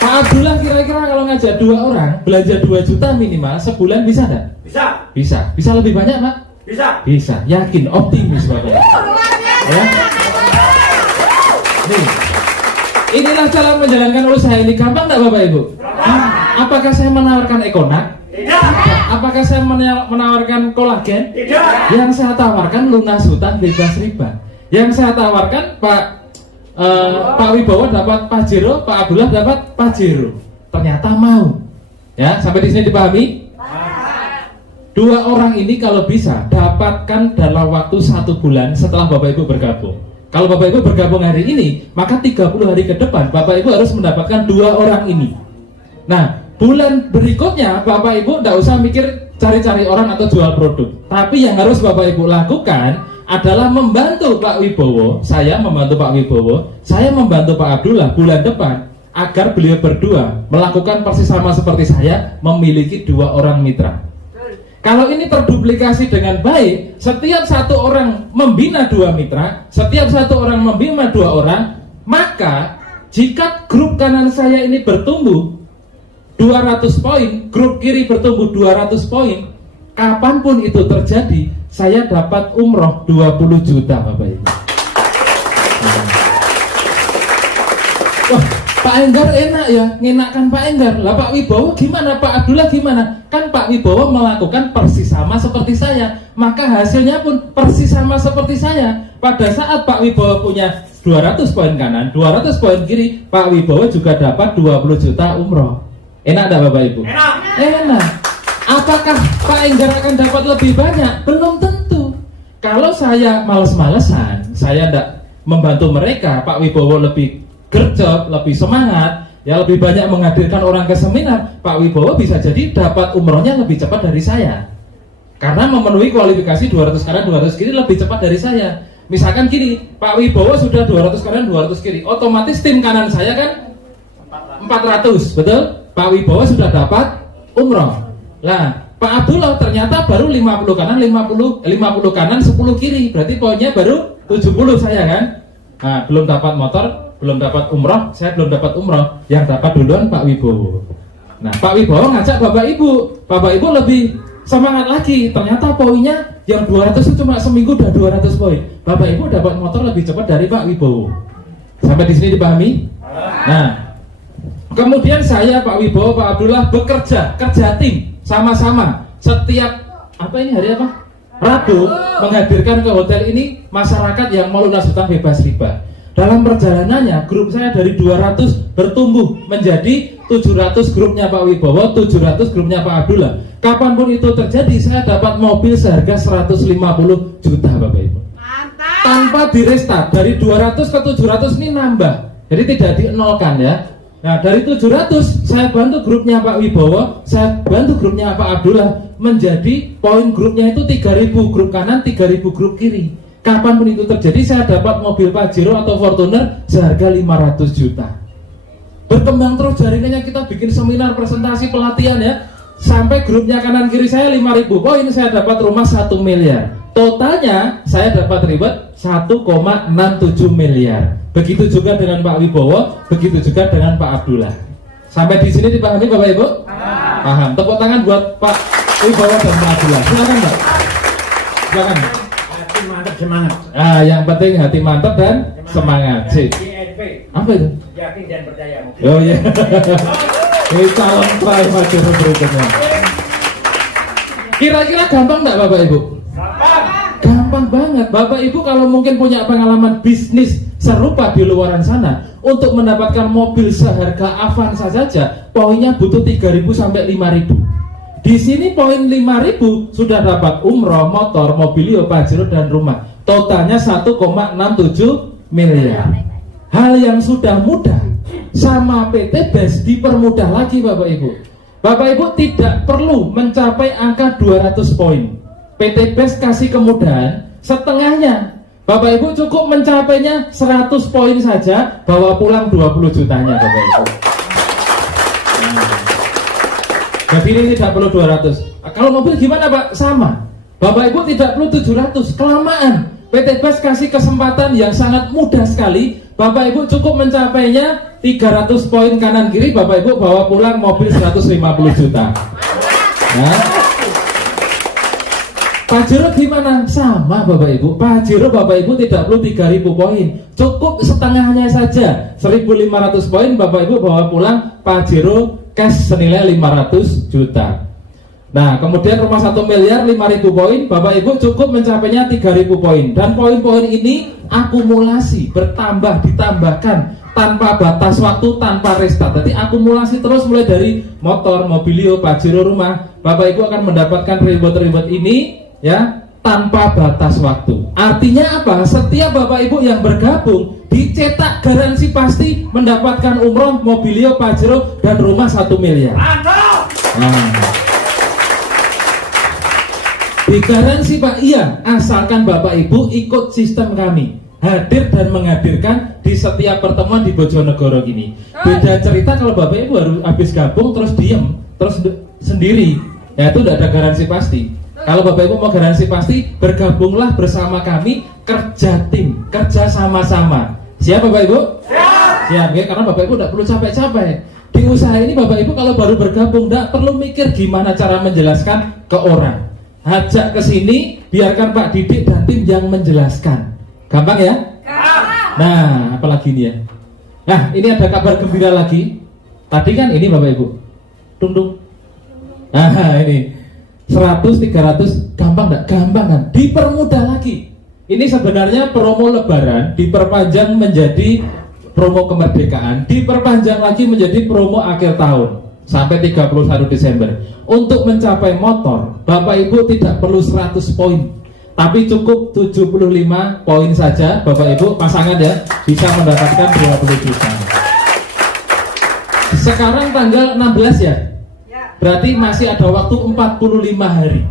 Pak Abdullah kira-kira kalau ngajak 2 orang belanja 2 juta minimal sebulan bisa enggak? Bisa. Bisa lebih banyak Pak? Bisa. Yakin, optimis Bapak. Ya? Nih, inilah cara menjalankan usaha ini. Gampang nggak Bapak Ibu? Apakah saya menawarkan ekonak? Tidak. Apakah saya menawarkan kolagen? Tidak. Yang saya tawarkan lunas hutang bebas riba. Yang saya tawarkan Pak Wibowo dapat Pajero, Pak Abdullah dapat Pajero. Ternyata mau. Ya, sampai di sini dipahami? 2 orang ini kalau bisa dapatkan dalam waktu 1 bulan setelah Bapak Ibu bergabung. Kalau Bapak Ibu bergabung hari ini, maka 30 hari ke depan Bapak Ibu harus mendapatkan 2 orang ini. Nah, bulan berikutnya Bapak Ibu tidak usah mikir cari-cari orang atau jual produk. Tapi yang harus Bapak Ibu lakukan adalah membantu Pak Wibowo. Saya membantu Pak Wibowo, saya membantu Pak Abdullah bulan depan agar beliau berdua melakukan persis sama seperti saya, memiliki 2 orang mitra. Kalau ini terduplikasi dengan baik, setiap satu orang membina 2 mitra, setiap satu orang membina 2 orang, maka jika grup kanan saya ini bertumbuh 200 poin, grup kiri bertumbuh 200 poin, kapanpun itu terjadi, saya dapat umroh 20 juta Bapak Ibu. Wah, Pak Enggar enak ya, ngenakkan Pak Enggar. Lah Pak Wibowo gimana, Pak Abdullah gimana? Kan Pak Wibowo melakukan persis sama seperti saya, maka hasilnya pun persis sama seperti saya. Pada saat Pak Wibowo punya 200 poin kanan, 200 poin kiri, Pak Wibowo juga dapat 20 juta umroh. Enak enggak Bapak Ibu? Enak. Apakah Pak Enggar akan dapat lebih banyak? Belum tentu. Kalau saya males-malesan, saya tidak membantu mereka, Pak Wibowo lebih gercep, lebih semangat, ya lebih banyak menghadirkan orang ke seminar, Pak Wibowo bisa jadi dapat umrohnya lebih cepat dari saya. Karena memenuhi kualifikasi 200 kanan 200 kiri lebih cepat dari saya. Misalkan gini, Pak Wibowo sudah 200 kanan 200 kiri, otomatis tim kanan saya kan 400, betul? Pak Wibowo sudah dapat umroh. Nah, Pak Abdullah ternyata baru 50 kanan, 50 kanan, 10 kiri. Berarti poinnya baru 70 saya kan. Nah, belum dapat motor, belum dapat umroh, saya belum dapat umroh. Yang dapat duluan Pak Wibowo. Nah, Pak Wibowo ngajak Bapak Ibu. Bapak Ibu lebih semangat lagi. Ternyata poinnya yang 200 itu cuma seminggu udah 200 poin. Bapak Ibu dapat motor lebih cepat dari Pak Wibowo. Sampai di sini dipahami? Nah, kemudian saya, Pak Wibowo, Pak Abdullah bekerja, kerja tim sama-sama. Setiap hari apa? Rabu menghadirkan ke hotel ini masyarakat yang mau lunas hutang bebas riba. Dalam perjalanannya grup saya dari 200 bertumbuh menjadi 700 grupnya Pak Wibowo, 700 grupnya Pak Abdullah. Kapanpun itu terjadi saya dapat mobil seharga 150 juta Bapak Ibu. Mantap. Tanpa di restart, dari 200 ke 700 ini nambah. Jadi tidak dienolkan ya. Nah, dari 700 saya bantu grupnya Pak Wibowo, saya bantu grupnya Pak Abdullah menjadi poin grupnya itu 3000 grup kanan, 3000 grup kiri. Kapanpun itu terjadi saya dapat mobil Pajero atau Fortuner seharga 500 juta. Berkembang terus jaringannya, kita bikin seminar, presentasi, pelatihan ya. Sampai grupnya kanan kiri saya 5000 poin, saya dapat rumah 1 miliar. Totalnya saya dapat ribet 1,67 miliar. Begitu juga dengan Pak Wibowo, begitu juga dengan Pak Abdullah. Sampai di sini dipahami Bapak Ibu? Paham. Tepuk tangan buat Pak Wibowo dan Pak Abdullah. Silakan Pak. Silakan. Hati mantap, semangat. Yang penting hati mantap dan semangat. Sip. YNP. Apa itu? Yakin dan percaya. Oh iya. Ini calon private berikutnya. Kira-kira gampang nggak Bapak Ibu? Gampang banget. Bapak Ibu kalau mungkin punya pengalaman bisnis serupa di luaran sana, untuk mendapatkan mobil seharga Avanza saja poinnya butuh 3.000 sampai 5.000. Di sini poin 5.000 sudah dapat umroh, motor, mobilio, Pajero dan rumah. Totalnya 1,67 miliar. Hal yang sudah mudah sama PT BES dipermudah lagi Bapak Ibu. Bapak Ibu tidak perlu mencapai angka 200 poin. PT BES kasih kemudahan setengahnya. Bapak Ibu cukup mencapainya 100 poin saja, bawa pulang 20 jutanya Bapak Ibu. Jadi ini tidak perlu 200. Kalau mobil gimana Pak? Sama. Bapak Ibu tidak perlu 700, kelamaan. PT BES kasih kesempatan yang sangat mudah sekali. Bapak Ibu cukup mencapainya 300 poin kanan kiri, Bapak Ibu bawa pulang mobil 150 juta. Nah, Pajero gimana? Sama Bapak Ibu. Pajero Bapak Ibu tidak perlu 3.000 poin, cukup setengahnya saja, 1.500 poin Bapak Ibu bawa pulang Pajero cash senilai 500 juta. Nah, kemudian rumah 1 miliar 5.000 poin, Bapak Ibu cukup mencapainya 3.000 poin. Dan poin-poin ini akumulasi, bertambah, ditambahkan tanpa batas waktu, tanpa restart. Jadi akumulasi terus mulai dari motor, mobilio, Pajero, rumah. Bapak Ibu akan mendapatkan reward-reward ini ya tanpa batas waktu. Artinya apa? Setiap Bapak Ibu yang bergabung dicetak garansi pasti mendapatkan umroh, mobilio, Pajero dan rumah 1 miliar. Nah, digaransi Pak, iya, asalkan Bapak Ibu ikut sistem kami, hadir dan menghadirkan di setiap pertemuan di Bojonegoro gini. Beda cerita kalau Bapak Ibu harus habis gabung terus diem, terus sendiri, ya itu tidak ada garansi pasti. Kalau Bapak Ibu mau garansi pasti, bergabunglah bersama kami, kerja tim, kerja sama-sama. Siap Bapak Ibu? Siap ya, karena Bapak Ibu tidak perlu capek-capek. Di usaha ini Bapak Ibu kalau baru bergabung tidak perlu mikir gimana cara menjelaskan ke orang. Ajak ke sini, biarkan Pak Didik dan tim yang menjelaskan. Gampang ya? Nah, apalagi ini ya. Nah, ini ada kabar gembira lagi. Tadi kan ini Bapak Ibu. Tung. Nah, ini 100, 300, gampang enggak? Gampang kan? Dipermudah lagi. Ini sebenarnya promo lebaran diperpanjang menjadi promo kemerdekaan, diperpanjang lagi menjadi promo akhir tahun sampai 31 Desember. Untuk mencapai motor, Bapak Ibu tidak perlu 100 poin, tapi cukup 75 poin saja. Bapak Ibu pasangan ya bisa mendapatkan 20 juta. Sekarang tanggal 16 ya? Berarti masih ada waktu 45 hari.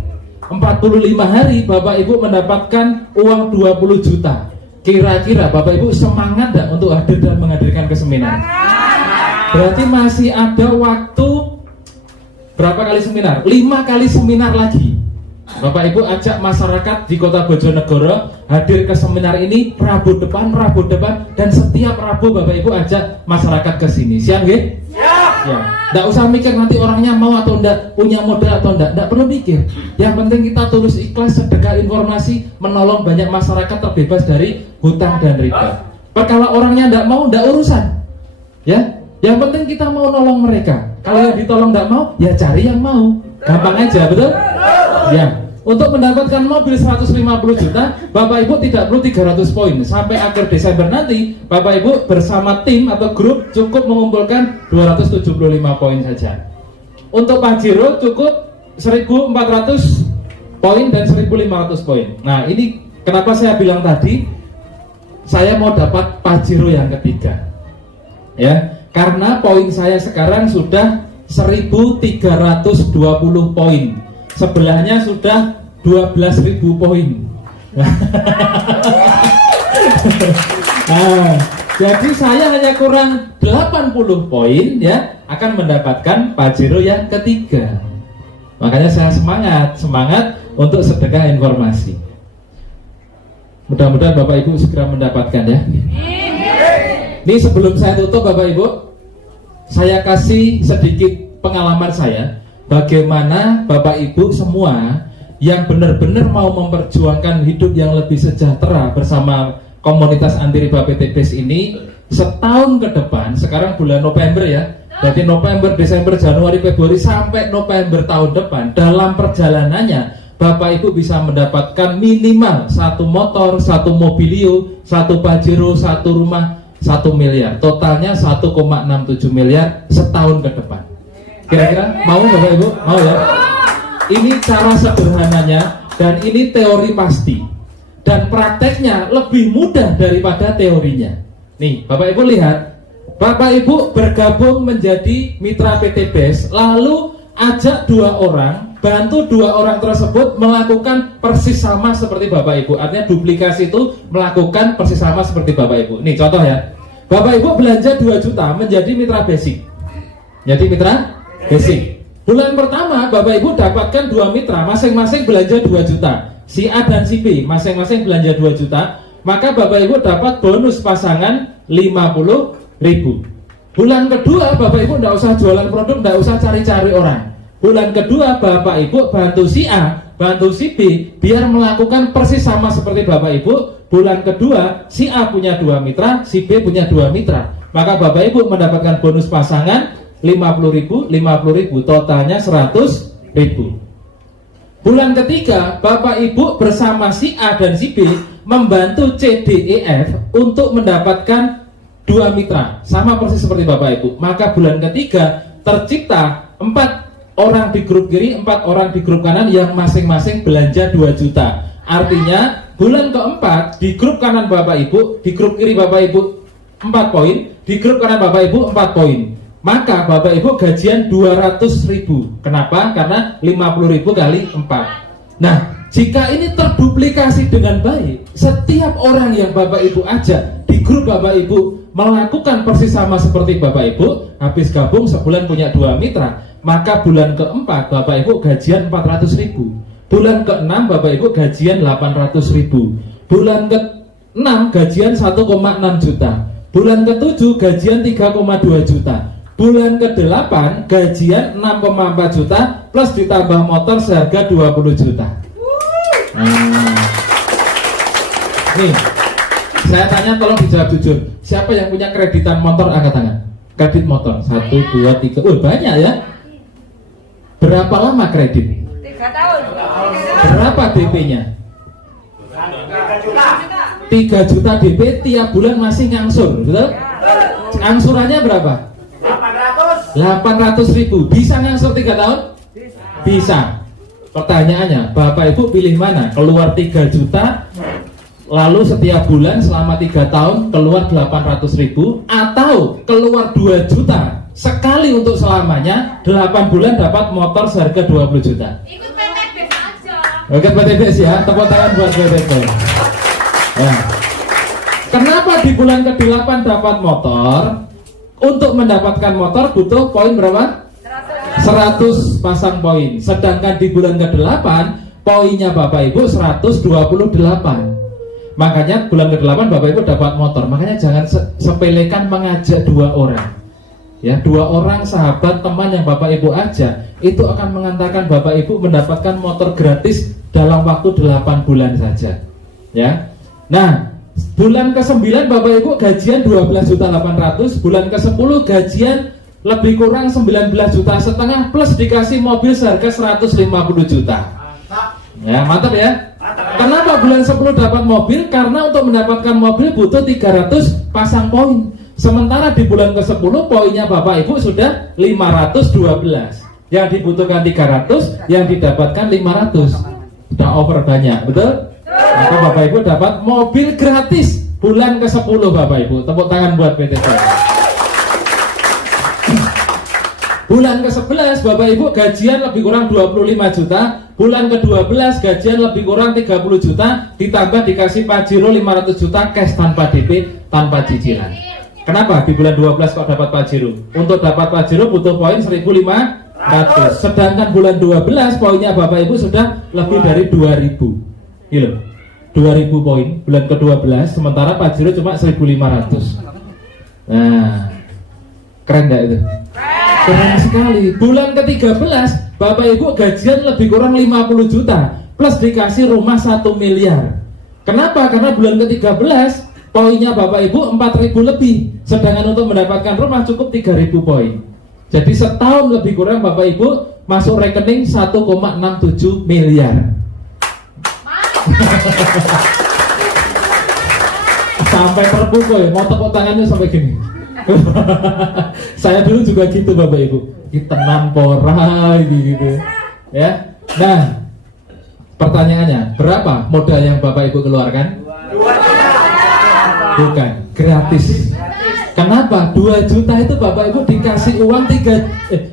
45 hari Bapak Ibu mendapatkan uang 20 juta. Kira-kira Bapak Ibu semangat enggak untuk hadir dan menghadirkan ke seminar? Berarti masih ada waktu Berapa kali seminar? 5 kali seminar lagi. Bapak Ibu ajak masyarakat di Kota Bojonegoro hadir ke seminar ini Rabu depan, dan setiap Rabu Bapak Ibu ajak masyarakat ke sini. Siap nggih? Siap. Ya, enggak usah mikir nanti orangnya mau atau enggak, punya modal atau enggak perlu mikir. Yang penting kita tulus ikhlas, sedekah informasi, menolong banyak masyarakat terbebas dari hutang dan riba. Kalau orangnya enggak mau, enggak urusan. Ya, yang penting kita mau nolong mereka. Kalau yang ditolong enggak mau, ya cari yang mau. Gampang aja, betul? Ya, untuk mendapatkan mobil 150 juta, Bapak Ibu tidak perlu 300 poin. Sampai akhir Desember nanti, Bapak Ibu bersama tim atau grup cukup mengumpulkan 275 poin saja. Untuk Pajero cukup 1400 poin dan 1500 poin. Nah, ini kenapa saya bilang tadi saya mau dapat Pajero yang ketiga. Ya, karena poin saya sekarang sudah 1320 poin. Sebelahnya sudah 12.000 poin. Nah, jadi saya hanya kurang 80 poin ya akan mendapatkan Pajero yang ketiga. Makanya saya semangat untuk sedekah informasi. Mudah-mudahan Bapak Ibu segera mendapatkan ya. Ini sebelum saya tutup Bapak Ibu, saya kasih sedikit pengalaman saya. Bagaimana Bapak Ibu semua yang benar-benar mau memperjuangkan hidup yang lebih sejahtera bersama komunitas anti riba PTBS ini setahun ke depan, sekarang bulan November ya, jadi November, Desember, Januari, Februari sampai November tahun depan, dalam perjalanannya Bapak Ibu bisa mendapatkan minimal 1 motor, 1 mobilio, 1 Pajero, 1 rumah, 1 miliar, totalnya 1,67 miliar setahun ke depan. Kira-kira mau Bapak Ibu? Mau ya? Ini cara sederhananya dan ini teori pasti. Dan prakteknya lebih mudah daripada teorinya. Nih, Bapak Ibu lihat. Bapak Ibu bergabung menjadi mitra PTBS, lalu ajak 2 orang, bantu 2 orang tersebut melakukan persis sama seperti Bapak Ibu. Artinya duplikasi itu melakukan persis sama seperti Bapak Ibu. Nih contoh ya. Bapak Ibu belanja 2 juta menjadi mitra basic. Jadi mitra basic. Bulan pertama Bapak Ibu dapatkan 2 mitra, masing-masing belanja 2 juta. Si A dan si B masing-masing belanja 2 juta. Maka Bapak Ibu dapat bonus pasangan 50.000. Bulan kedua Bapak Ibu tidak usah jualan produk, tidak usah cari-cari orang. Bulan kedua Bapak Ibu bantu si A, bantu si B biar melakukan persis sama seperti Bapak Ibu. Bulan kedua si A punya 2 mitra, si B punya 2 mitra. Maka Bapak Ibu mendapatkan bonus pasangan 50.000, totalnya 100.000. Bulan ketiga Bapak Ibu bersama si A dan si B membantu C, D, E, F untuk mendapatkan 2 mitra, sama persis seperti Bapak Ibu. Maka bulan ketiga tercipta 4 orang di grup kiri, 4 orang di grup kanan yang masing-masing belanja 2 juta. Artinya bulan keempat di grup kanan Bapak Ibu, di grup kiri Bapak Ibu 4 poin, di grup kanan Bapak Ibu 4 poin. Maka Bapak Ibu gajian 200.000. Kenapa? Karena 50.000 kali 4. Nah, jika ini terduplikasi dengan baik, setiap orang yang Bapak Ibu ajak di grup Bapak Ibu melakukan persis sama seperti Bapak Ibu, habis gabung sebulan punya 2 mitra, maka bulan keempat Bapak Ibu gajian 400.000. Bulan ke-6 Bapak Ibu gajian 800.000. Bulan ke-6 gajian 1,6 juta. Bulan ke-7 gajian 3,2 juta. Bulan ke-8 gajian 6,4 juta plus ditambah motor seharga 20 juta. Nih, saya tanya tolong dijawab jujur. Siapa yang punya kreditan motor angkat tangan? Kredit motor 1, 2, 3. Banyak ya. Berapa lama kredit? 3 tahun. Berapa DP-nya? 3 juta DP tiap bulan masih ngangsur, betul? Angsurannya berapa? 800.000. Bisa ngangsur 3 tahun? Bisa. Pertanyaannya, Bapak Ibu pilih mana? Keluar 3 juta, lalu setiap bulan selama 3 tahun keluar 800.000, atau keluar 2 juta sekali untuk selamanya, 8 bulan dapat motor seharga 20 juta. Ikut PTBS aja. Oke PTBS ya, tepuk tangan buat PTBS. Ya. Kenapa di bulan ke-8 dapat motor? Untuk mendapatkan motor butuh poin berapa? 100 pasang poin. Sedangkan di bulan ke-8 poinnya Bapak Ibu 128. Makanya bulan ke-8 Bapak Ibu dapat motor. Makanya jangan sepelekan mengajak 2 orang. Ya, 2 orang sahabat teman yang Bapak Ibu ajak itu akan mengantarkan Bapak Ibu mendapatkan motor gratis dalam waktu 8 bulan saja. Ya. Nah, bulan ke-9 Bapak Ibu gajian 12.800.000, bulan ke-10 gajian lebih kurang 19,5 juta plus dikasih mobil seharga 150 juta. Ya, mantap ya. Kenapa bulan 10 dapat mobil? Karena untuk mendapatkan mobil butuh 300 pasang poin. Sementara di bulan ke-10 poinnya Bapak Ibu sudah 512. Yang dibutuhkan 300, yang didapatkan 500. Sudah over banyak, betul? Maka Bapak Ibu dapat mobil gratis bulan ke-10 Bapak Ibu. Tepuk tangan buat PT POS. Bulan ke-11 Bapak Ibu gajian lebih kurang 25 juta. Bulan ke-12 gajian lebih kurang 30 juta. Ditambah dikasih Pajero 500 juta cash tanpa DP, tanpa cicilan. Kenapa di bulan 12 kok dapat Pajero? Untuk dapat Pajero butuh poin 1.500. Sedangkan bulan 12 poinnya Bapak Ibu sudah lebih dari 2.000. Gitu. 2.000 poin bulan ke-12, sementara Pajero cuma 1.500. Nah, keren gak itu? Keren sekali. Bulan ke-13 Bapak Ibu gajian lebih kurang 50 juta plus dikasih rumah 1 miliar. Kenapa? Karena bulan ke-13 poinnya Bapak Ibu 4.000 lebih. Sedangkan untuk mendapatkan rumah cukup 3.000 poin. Jadi setahun lebih kurang Bapak Ibu masuk rekening 1,67 miliar. Sampai terpukul, mau tepuk tangannya sampai gini. Saya dulu juga gitu Bapak Ibu. Kita nampora gitu. Ya. Nah, pertanyaannya, berapa modal yang Bapak Ibu keluarkan? 2 juta. Bukan, gratis. Kenapa? 2 juta itu Bapak Ibu dikasih uang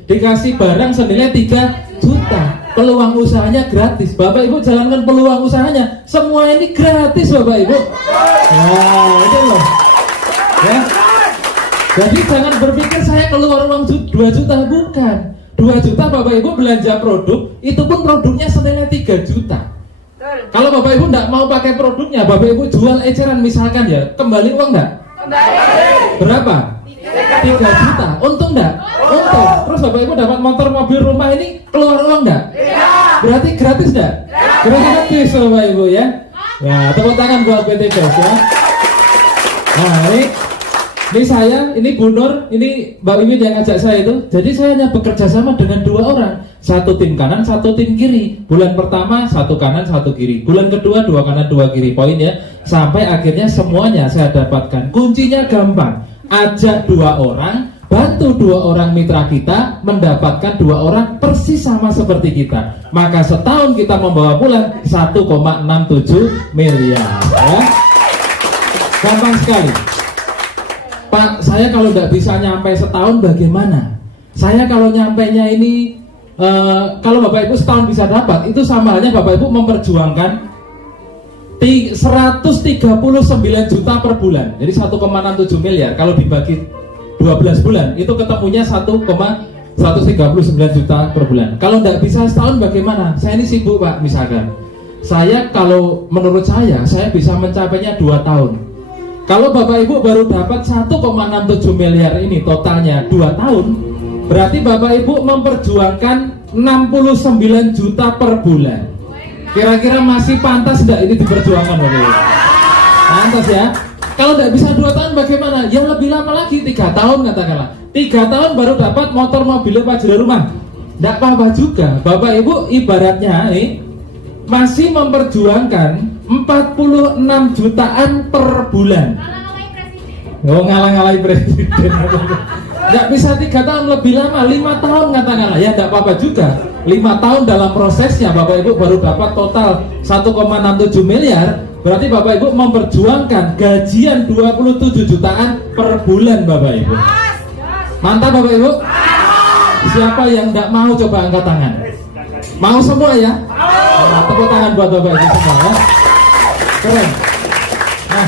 dikasih barang senilai 3 juta. Peluang usahanya gratis. Bapak Ibu jalankan peluang usahanya. Semua ini gratis Bapak Ibu. Nah, itu loh. Ya. Jadi jangan berpikir saya keluar uang 2 juta, bukan. 2 juta Bapak Ibu belanja produk, itu pun produknya senilai 3 juta. Kalau Bapak Ibu enggak mau pakai produknya, Bapak Ibu jual eceran misalkan ya, kembali uang enggak? Kembali. Berapa? 3 juta. Untung enggak? Untung. Terus Bapak Ibu dapat motor, mobil, rumah, ini keluar uang enggak? Berarti gratis enggak? Gratis Bapak Ibu ya. Nah, tepuk tangan buat PT POS ya. Nah, ini saya, ini Bu Nur, ini Mbak Wiwin yang ngajak saya itu. Jadi saya hanya bekerja sama dengan 2 orang. 1 tim kanan, 1 tim kiri. Bulan pertama 1 kanan, 1 kiri. Bulan kedua 2 kanan, 2 kiri. Poin ya. Sampai akhirnya semuanya saya dapatkan. Kuncinya gampang. Ajak 2 orang, bantu 2 orang mitra kita mendapatkan 2 orang persis sama seperti kita. Maka setahun kita membawa pulang 1,67 miliar. Ya. Gampang sekali. Pak, saya kalau tidak bisa nyampe setahun bagaimana? Saya kalau nyampainya ini kalau Bapak Ibu setahun bisa dapat, itu sama halnya Bapak Ibu memperjuangkan 139 juta per bulan. Jadi 1,67 miliar. Kalau dibagi 12 bulan, itu ketemunya 1,139 juta per bulan. Kalau tidak bisa setahun bagaimana? Saya ini sibuk Pak, misalkan. Saya kalau menurut saya bisa mencapainya 2 tahun. Kalau Bapak Ibu baru dapat 1,67 miliar ini totalnya 2 tahun, berarti Bapak Ibu memperjuangkan 69 juta per bulan. Kira-kira masih pantas tidak ini diperjuangkan Bapak Ibu? Pantas ya. Kalau tidak bisa 2 tahun bagaimana? Yang lebih lama lagi 3 tahun katakanlah. 3 tahun baru dapat motor, mobil, Pajero, rumah. Tidak apa-apa juga. Bapak Ibu ibaratnya masih memperjuangkan 46 jutaan per bulan. Oh, ngalang-ngalai presiden. Nggak bisa 3 tahun, lebih lama 5 tahun katakanlah. Ya nggak apa-apa juga. 5 tahun dalam prosesnya Bapak Ibu baru dapat total 1,67 miliar. Berarti Bapak Ibu memperjuangkan gajian 27 jutaan per bulan Bapak Ibu. Mantap Bapak Ibu. Siapa yang nggak mau coba angkat tangan? Mau semua ya? Nah, tepuk tangan buat Bapak Ibu semua ya. Keren. Nah,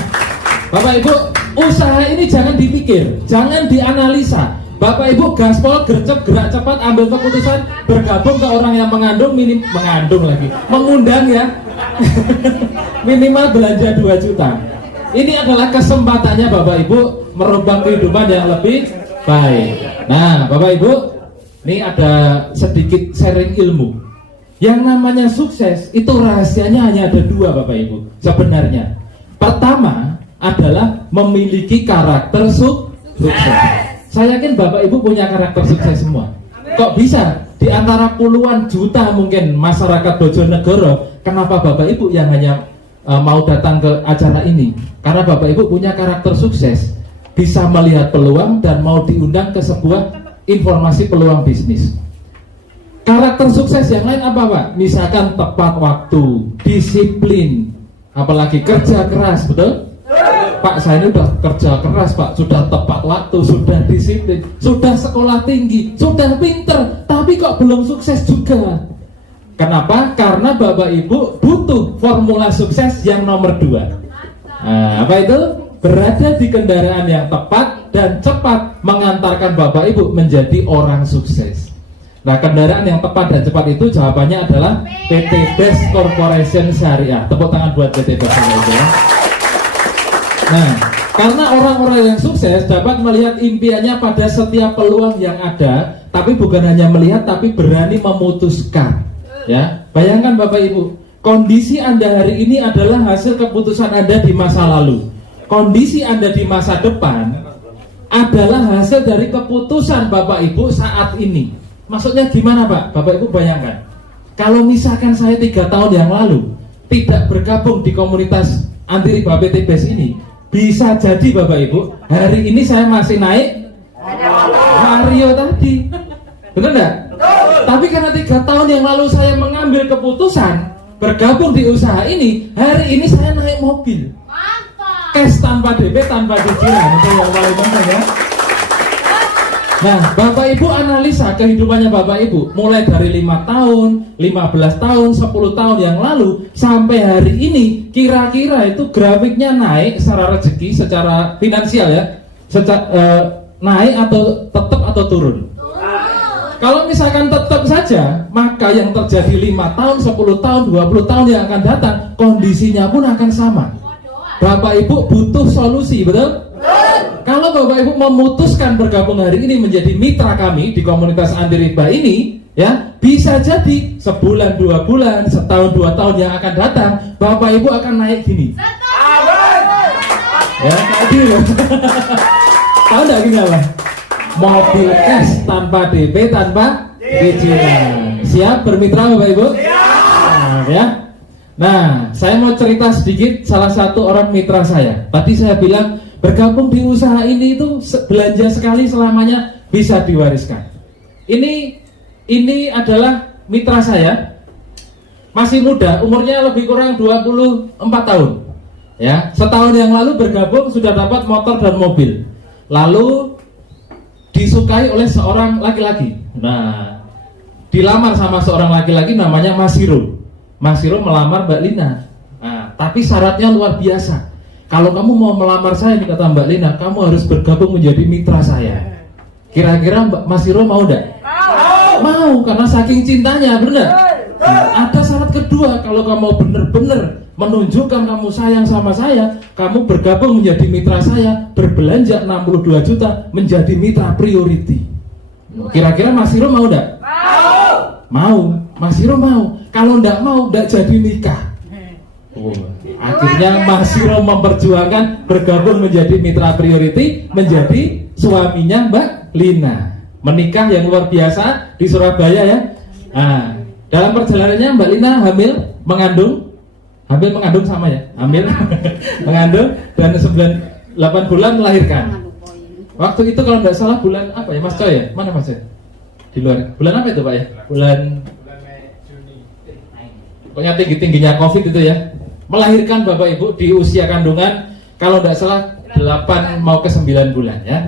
Bapak Ibu, usaha ini jangan dipikir, jangan dianalisa. Bapak Ibu gaspol, gercep, gerak cepat, ambil keputusan, bergabung ke orang yang mengandung, mengundang ya. Minimal belanja 2 juta. Ini adalah kesempatannya Bapak Ibu merubah kehidupan yang lebih baik. Nah, Bapak Ibu, ini ada sedikit sharing ilmu. Yang namanya sukses itu rahasianya hanya ada 2 Bapak Ibu sebenarnya. Pertama adalah memiliki karakter sukses. Saya yakin Bapak Ibu punya karakter sukses semua. Kok bisa? Di antara puluhan juta mungkin masyarakat Bojonegoro, kenapa Bapak Ibu yang hanya mau datang ke acara ini? Karena Bapak Ibu punya karakter sukses, bisa melihat peluang dan mau diundang ke sebuah informasi peluang bisnis. Karakter sukses yang lain apa Pak? Misalkan tepat waktu, disiplin, apalagi kerja keras, betul? Pak, saya ini udah kerja keras Pak, sudah tepat waktu, sudah disiplin, sudah sekolah tinggi, sudah pinter, tapi kok belum sukses juga. Kenapa? Karena Bapak Ibu butuh formula sukses yang nomor 2. Nah, apa itu? Berada di kendaraan yang tepat dan cepat mengantarkan Bapak Ibu menjadi orang sukses. Nah, kendaraan yang tepat dan cepat itu jawabannya adalah PT Best Corporation Syariah. Tepuk tangan buat PT Best Corporation. Nah, karena orang-orang yang sukses dapat melihat impiannya pada setiap peluang yang ada, tapi bukan hanya melihat, tapi berani memutuskan. Ya, bayangkan Bapak Ibu, kondisi Anda hari ini adalah hasil keputusan Anda di masa lalu. Kondisi Anda di masa depan adalah hasil dari keputusan Bapak Ibu saat ini. Maksudnya gimana Pak? Bapak Ibu bayangkan, kalau misalkan saya 3 tahun yang lalu tidak bergabung di komunitas anti riba PT Best ini, bisa jadi Bapak Ibu hari ini saya masih naik Mario tadi, benar enggak? Tapi karena 3 tahun yang lalu saya mengambil keputusan bergabung di usaha ini, hari ini saya naik mobil cash tanpa DP, tanpa cicilan. Itu yang paling penting ya. Nah, Bapak Ibu analisa kehidupannya Bapak Ibu mulai dari 5 tahun, 15 tahun, 10 tahun yang lalu sampai hari ini, kira-kira itu grafiknya naik secara rezeki, secara finansial ya, naik atau tetap atau turun? Kalau misalkan tetap saja, maka yang terjadi 5 tahun, 10 tahun, 20 tahun yang akan datang, kondisinya pun akan sama. Bapak Ibu butuh solusi, betul? Kalau Bapak Ibu memutuskan bergabung hari ini menjadi mitra kami di komunitas anti riba ini, ya, bisa jadi sebulan, 2 bulan, setahun, 2 tahun yang akan datang, Bapak Ibu akan naik gini. Ya, kayak gini loh. Tahu nggak gini apa? Mobil cash tanpa DP, tanpa cicilan. Siap bermitra Bapak Ibu? Siap. Ya. Nah, saya mau cerita sedikit salah satu orang mitra saya. Tadi saya bilang bergabung di usaha ini itu belanja sekali selamanya bisa diwariskan. Ini adalah mitra saya. Masih muda, umurnya lebih kurang 24 tahun. Ya, setahun yang lalu bergabung sudah dapat motor dan mobil. Lalu disukai oleh seorang laki-laki. Nah, dilamar sama seorang laki-laki namanya Mas Hiro. Mas Hiro melamar Mbak Lina. Nah, tapi syaratnya luar biasa. Kalau kamu mau melamar saya, kata Mbak Lina, kamu harus bergabung menjadi mitra saya. Kira-kira Mas Hiro mau enggak? Mau, karena saking cintanya, benar? Nah, ada syarat kedua, kalau kamu benar-benar menunjukkan kamu sayang sama saya, kamu bergabung menjadi mitra saya, berbelanja 62 juta menjadi mitra priority. Kira-kira Mas Hiro mau enggak? Mau. Mas Hiro mau. Kalau enggak mau, enggak jadi nikah. Akhirnya Mas Hiro memperjuangkan bergabung menjadi mitra priority, menjadi suaminya Mbak Lina. Menikah yang luar biasa di Surabaya ya. Nah, dalam perjalanannya Mbak Lina mengandung sama ya, mengandung dan 8 bulan melahirkan. Waktu itu kalau nggak salah bulan apa ya Mas Coy ya? Mana Mas Coy? Di luar. Bulan apa itu Pak ya? Bulan Juni. Pokoknya tingginya COVID itu ya. Melahirkan Bapak Ibu di usia kandungan kalau nggak salah 8 mau ke 9 bulan ya.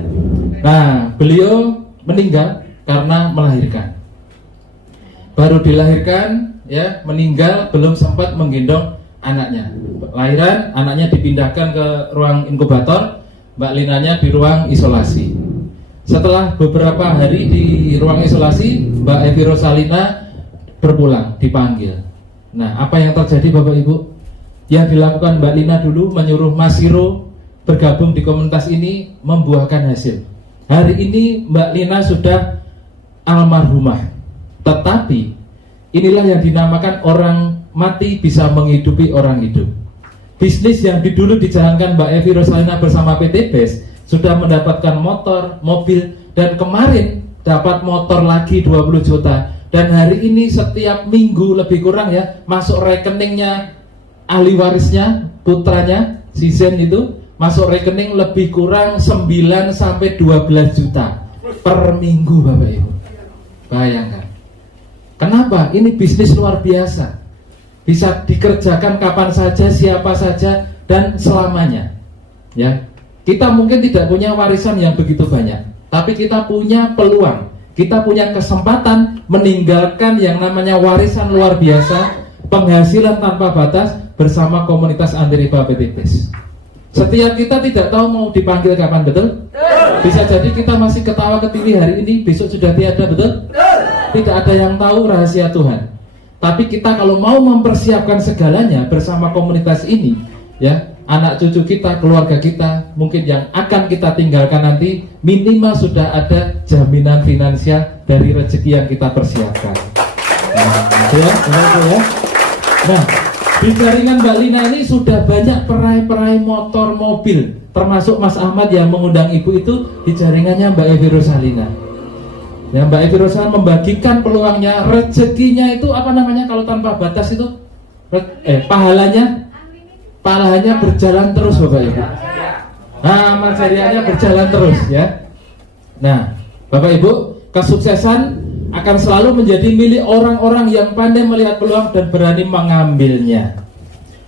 Nah, beliau meninggal karena melahirkan. Baru dilahirkan ya, meninggal belum sempat menggendong anaknya. Lahiran, anaknya dipindahkan ke ruang inkubator, Mbak Linanya di ruang isolasi. Setelah beberapa hari di ruang isolasi, Mbak Evi Rosalina berpulang, dipanggil. Nah, apa yang terjadi Bapak Ibu? Yang dilakukan Mbak Lina dulu menyuruh Mas Siro bergabung di komunitas ini membuahkan hasil. Hari ini Mbak Lina sudah almarhumah. Tetapi inilah yang dinamakan orang mati bisa menghidupi orang hidup. Bisnis yang dulu dijalankan Mbak Evi Rosalina bersama PT BES sudah mendapatkan motor, mobil, dan kemarin dapat motor lagi 20 juta. Dan hari ini setiap minggu lebih kurang ya masuk rekeningnya ahli warisnya, putranya, si Zen itu masuk rekening lebih kurang 9 sampai 12 juta per minggu Bapak Ibu. Bayangkan. Kenapa? Ini bisnis luar biasa. Bisa dikerjakan kapan saja, siapa saja, dan selamanya. Ya. Kita mungkin tidak punya warisan yang begitu banyak, tapi kita punya peluang, kita punya kesempatan meninggalkan yang namanya warisan luar biasa, penghasilan tanpa batas bersama komunitas Andiriba PT BES. Setiap kita tidak tahu mau dipanggil kapan, betul? Bisa jadi kita masih ketawa ketiwi hari ini, besok sudah tiada, betul? Tidak ada yang tahu rahasia Tuhan. Tapi kita kalau mau mempersiapkan segalanya bersama komunitas ini, ya, anak cucu kita, keluarga kita, mungkin yang akan kita tinggalkan nanti, minimal sudah ada jaminan finansial dari rezeki yang kita persiapkan. Ya. Nah, di jaringan Mbak Lina ini sudah banyak peraih-peraih motor, mobil, termasuk Mas Ahmad yang mengundang ibu itu di jaringannya Mbak Evi Rosalina. Ya, Mbak Evi Rosalina membagikan peluangnya, rezekinya itu apa namanya kalau tanpa batas itu? Pahalanya berjalan terus Bapak Ibu. Nah, materialnya berjalan terus ya. Nah, Bapak Ibu, kesuksesan akan selalu menjadi milik orang-orang yang pandai melihat peluang dan berani mengambilnya.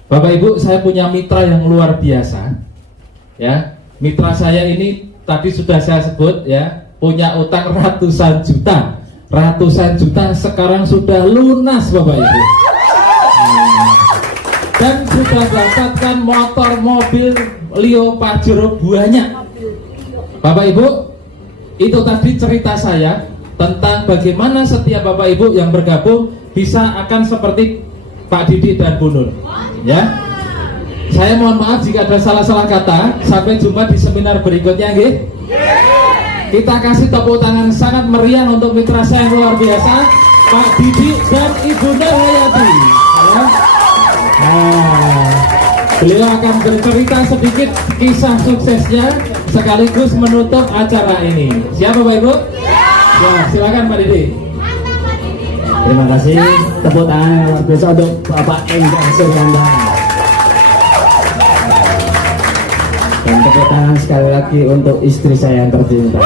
Bapak Ibu, saya punya mitra yang luar biasa. Ya, mitra saya ini tadi sudah saya sebut ya, punya utang ratusan juta. Ratusan juta sekarang sudah lunas Bapak Ibu. Dan sudah dapatkan motor, mobil, Leo, Pajero banyak. Bapak Ibu, itu tadi cerita saya tentang bagaimana setiap Bapak Ibu yang bergabung bisa akan seperti Pak Didi dan Bu Nur. Ya, saya mohon maaf jika ada salah-salah kata. Sampai jumpa di seminar berikutnya, nggih. Kita kasih tepuk tangan sangat meriah untuk mitra saya yang luar biasa, Pak Didi dan Ibu Nur Hayati. Ya. Nah, beliau akan bercerita sedikit kisah suksesnya sekaligus menutup acara ini. Siapa Bapak Ibu? Ya, silakan Pak Didi. Terima kasih, tepuk tangan yang luar biasa untuk Bapak Enggar Suryanda. Dan tepuk tangan sekali lagi untuk istri saya yang tercinta.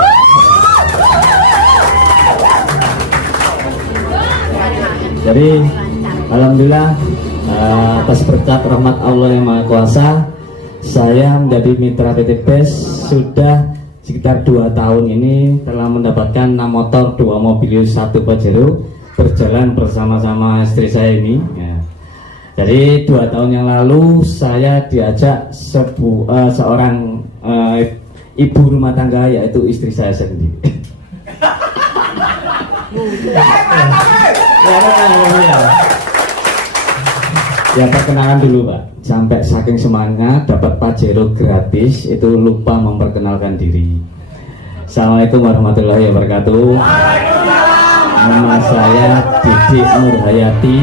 Jadi, alhamdulillah, atas berkat rahmat Allah yang Maha Kuasa, saya menjadi mitra PT BES sudah sekitar 2 tahun ini, telah mendapatkan 6 motor, 2 mobil, 1 Pajero, berjalan bersama-sama istri saya ini ya. Jadi 2 tahun yang lalu saya diajak seorang ibu rumah tangga, yaitu istri saya sendiri. Ya, perkenalan dulu Pak. Sampai saking semangat dapat Pajero gratis, itu lupa memperkenalkan diri. Assalamualaikum warahmatullahi wabarakatuh. Nama saya Didi Nur Hayati.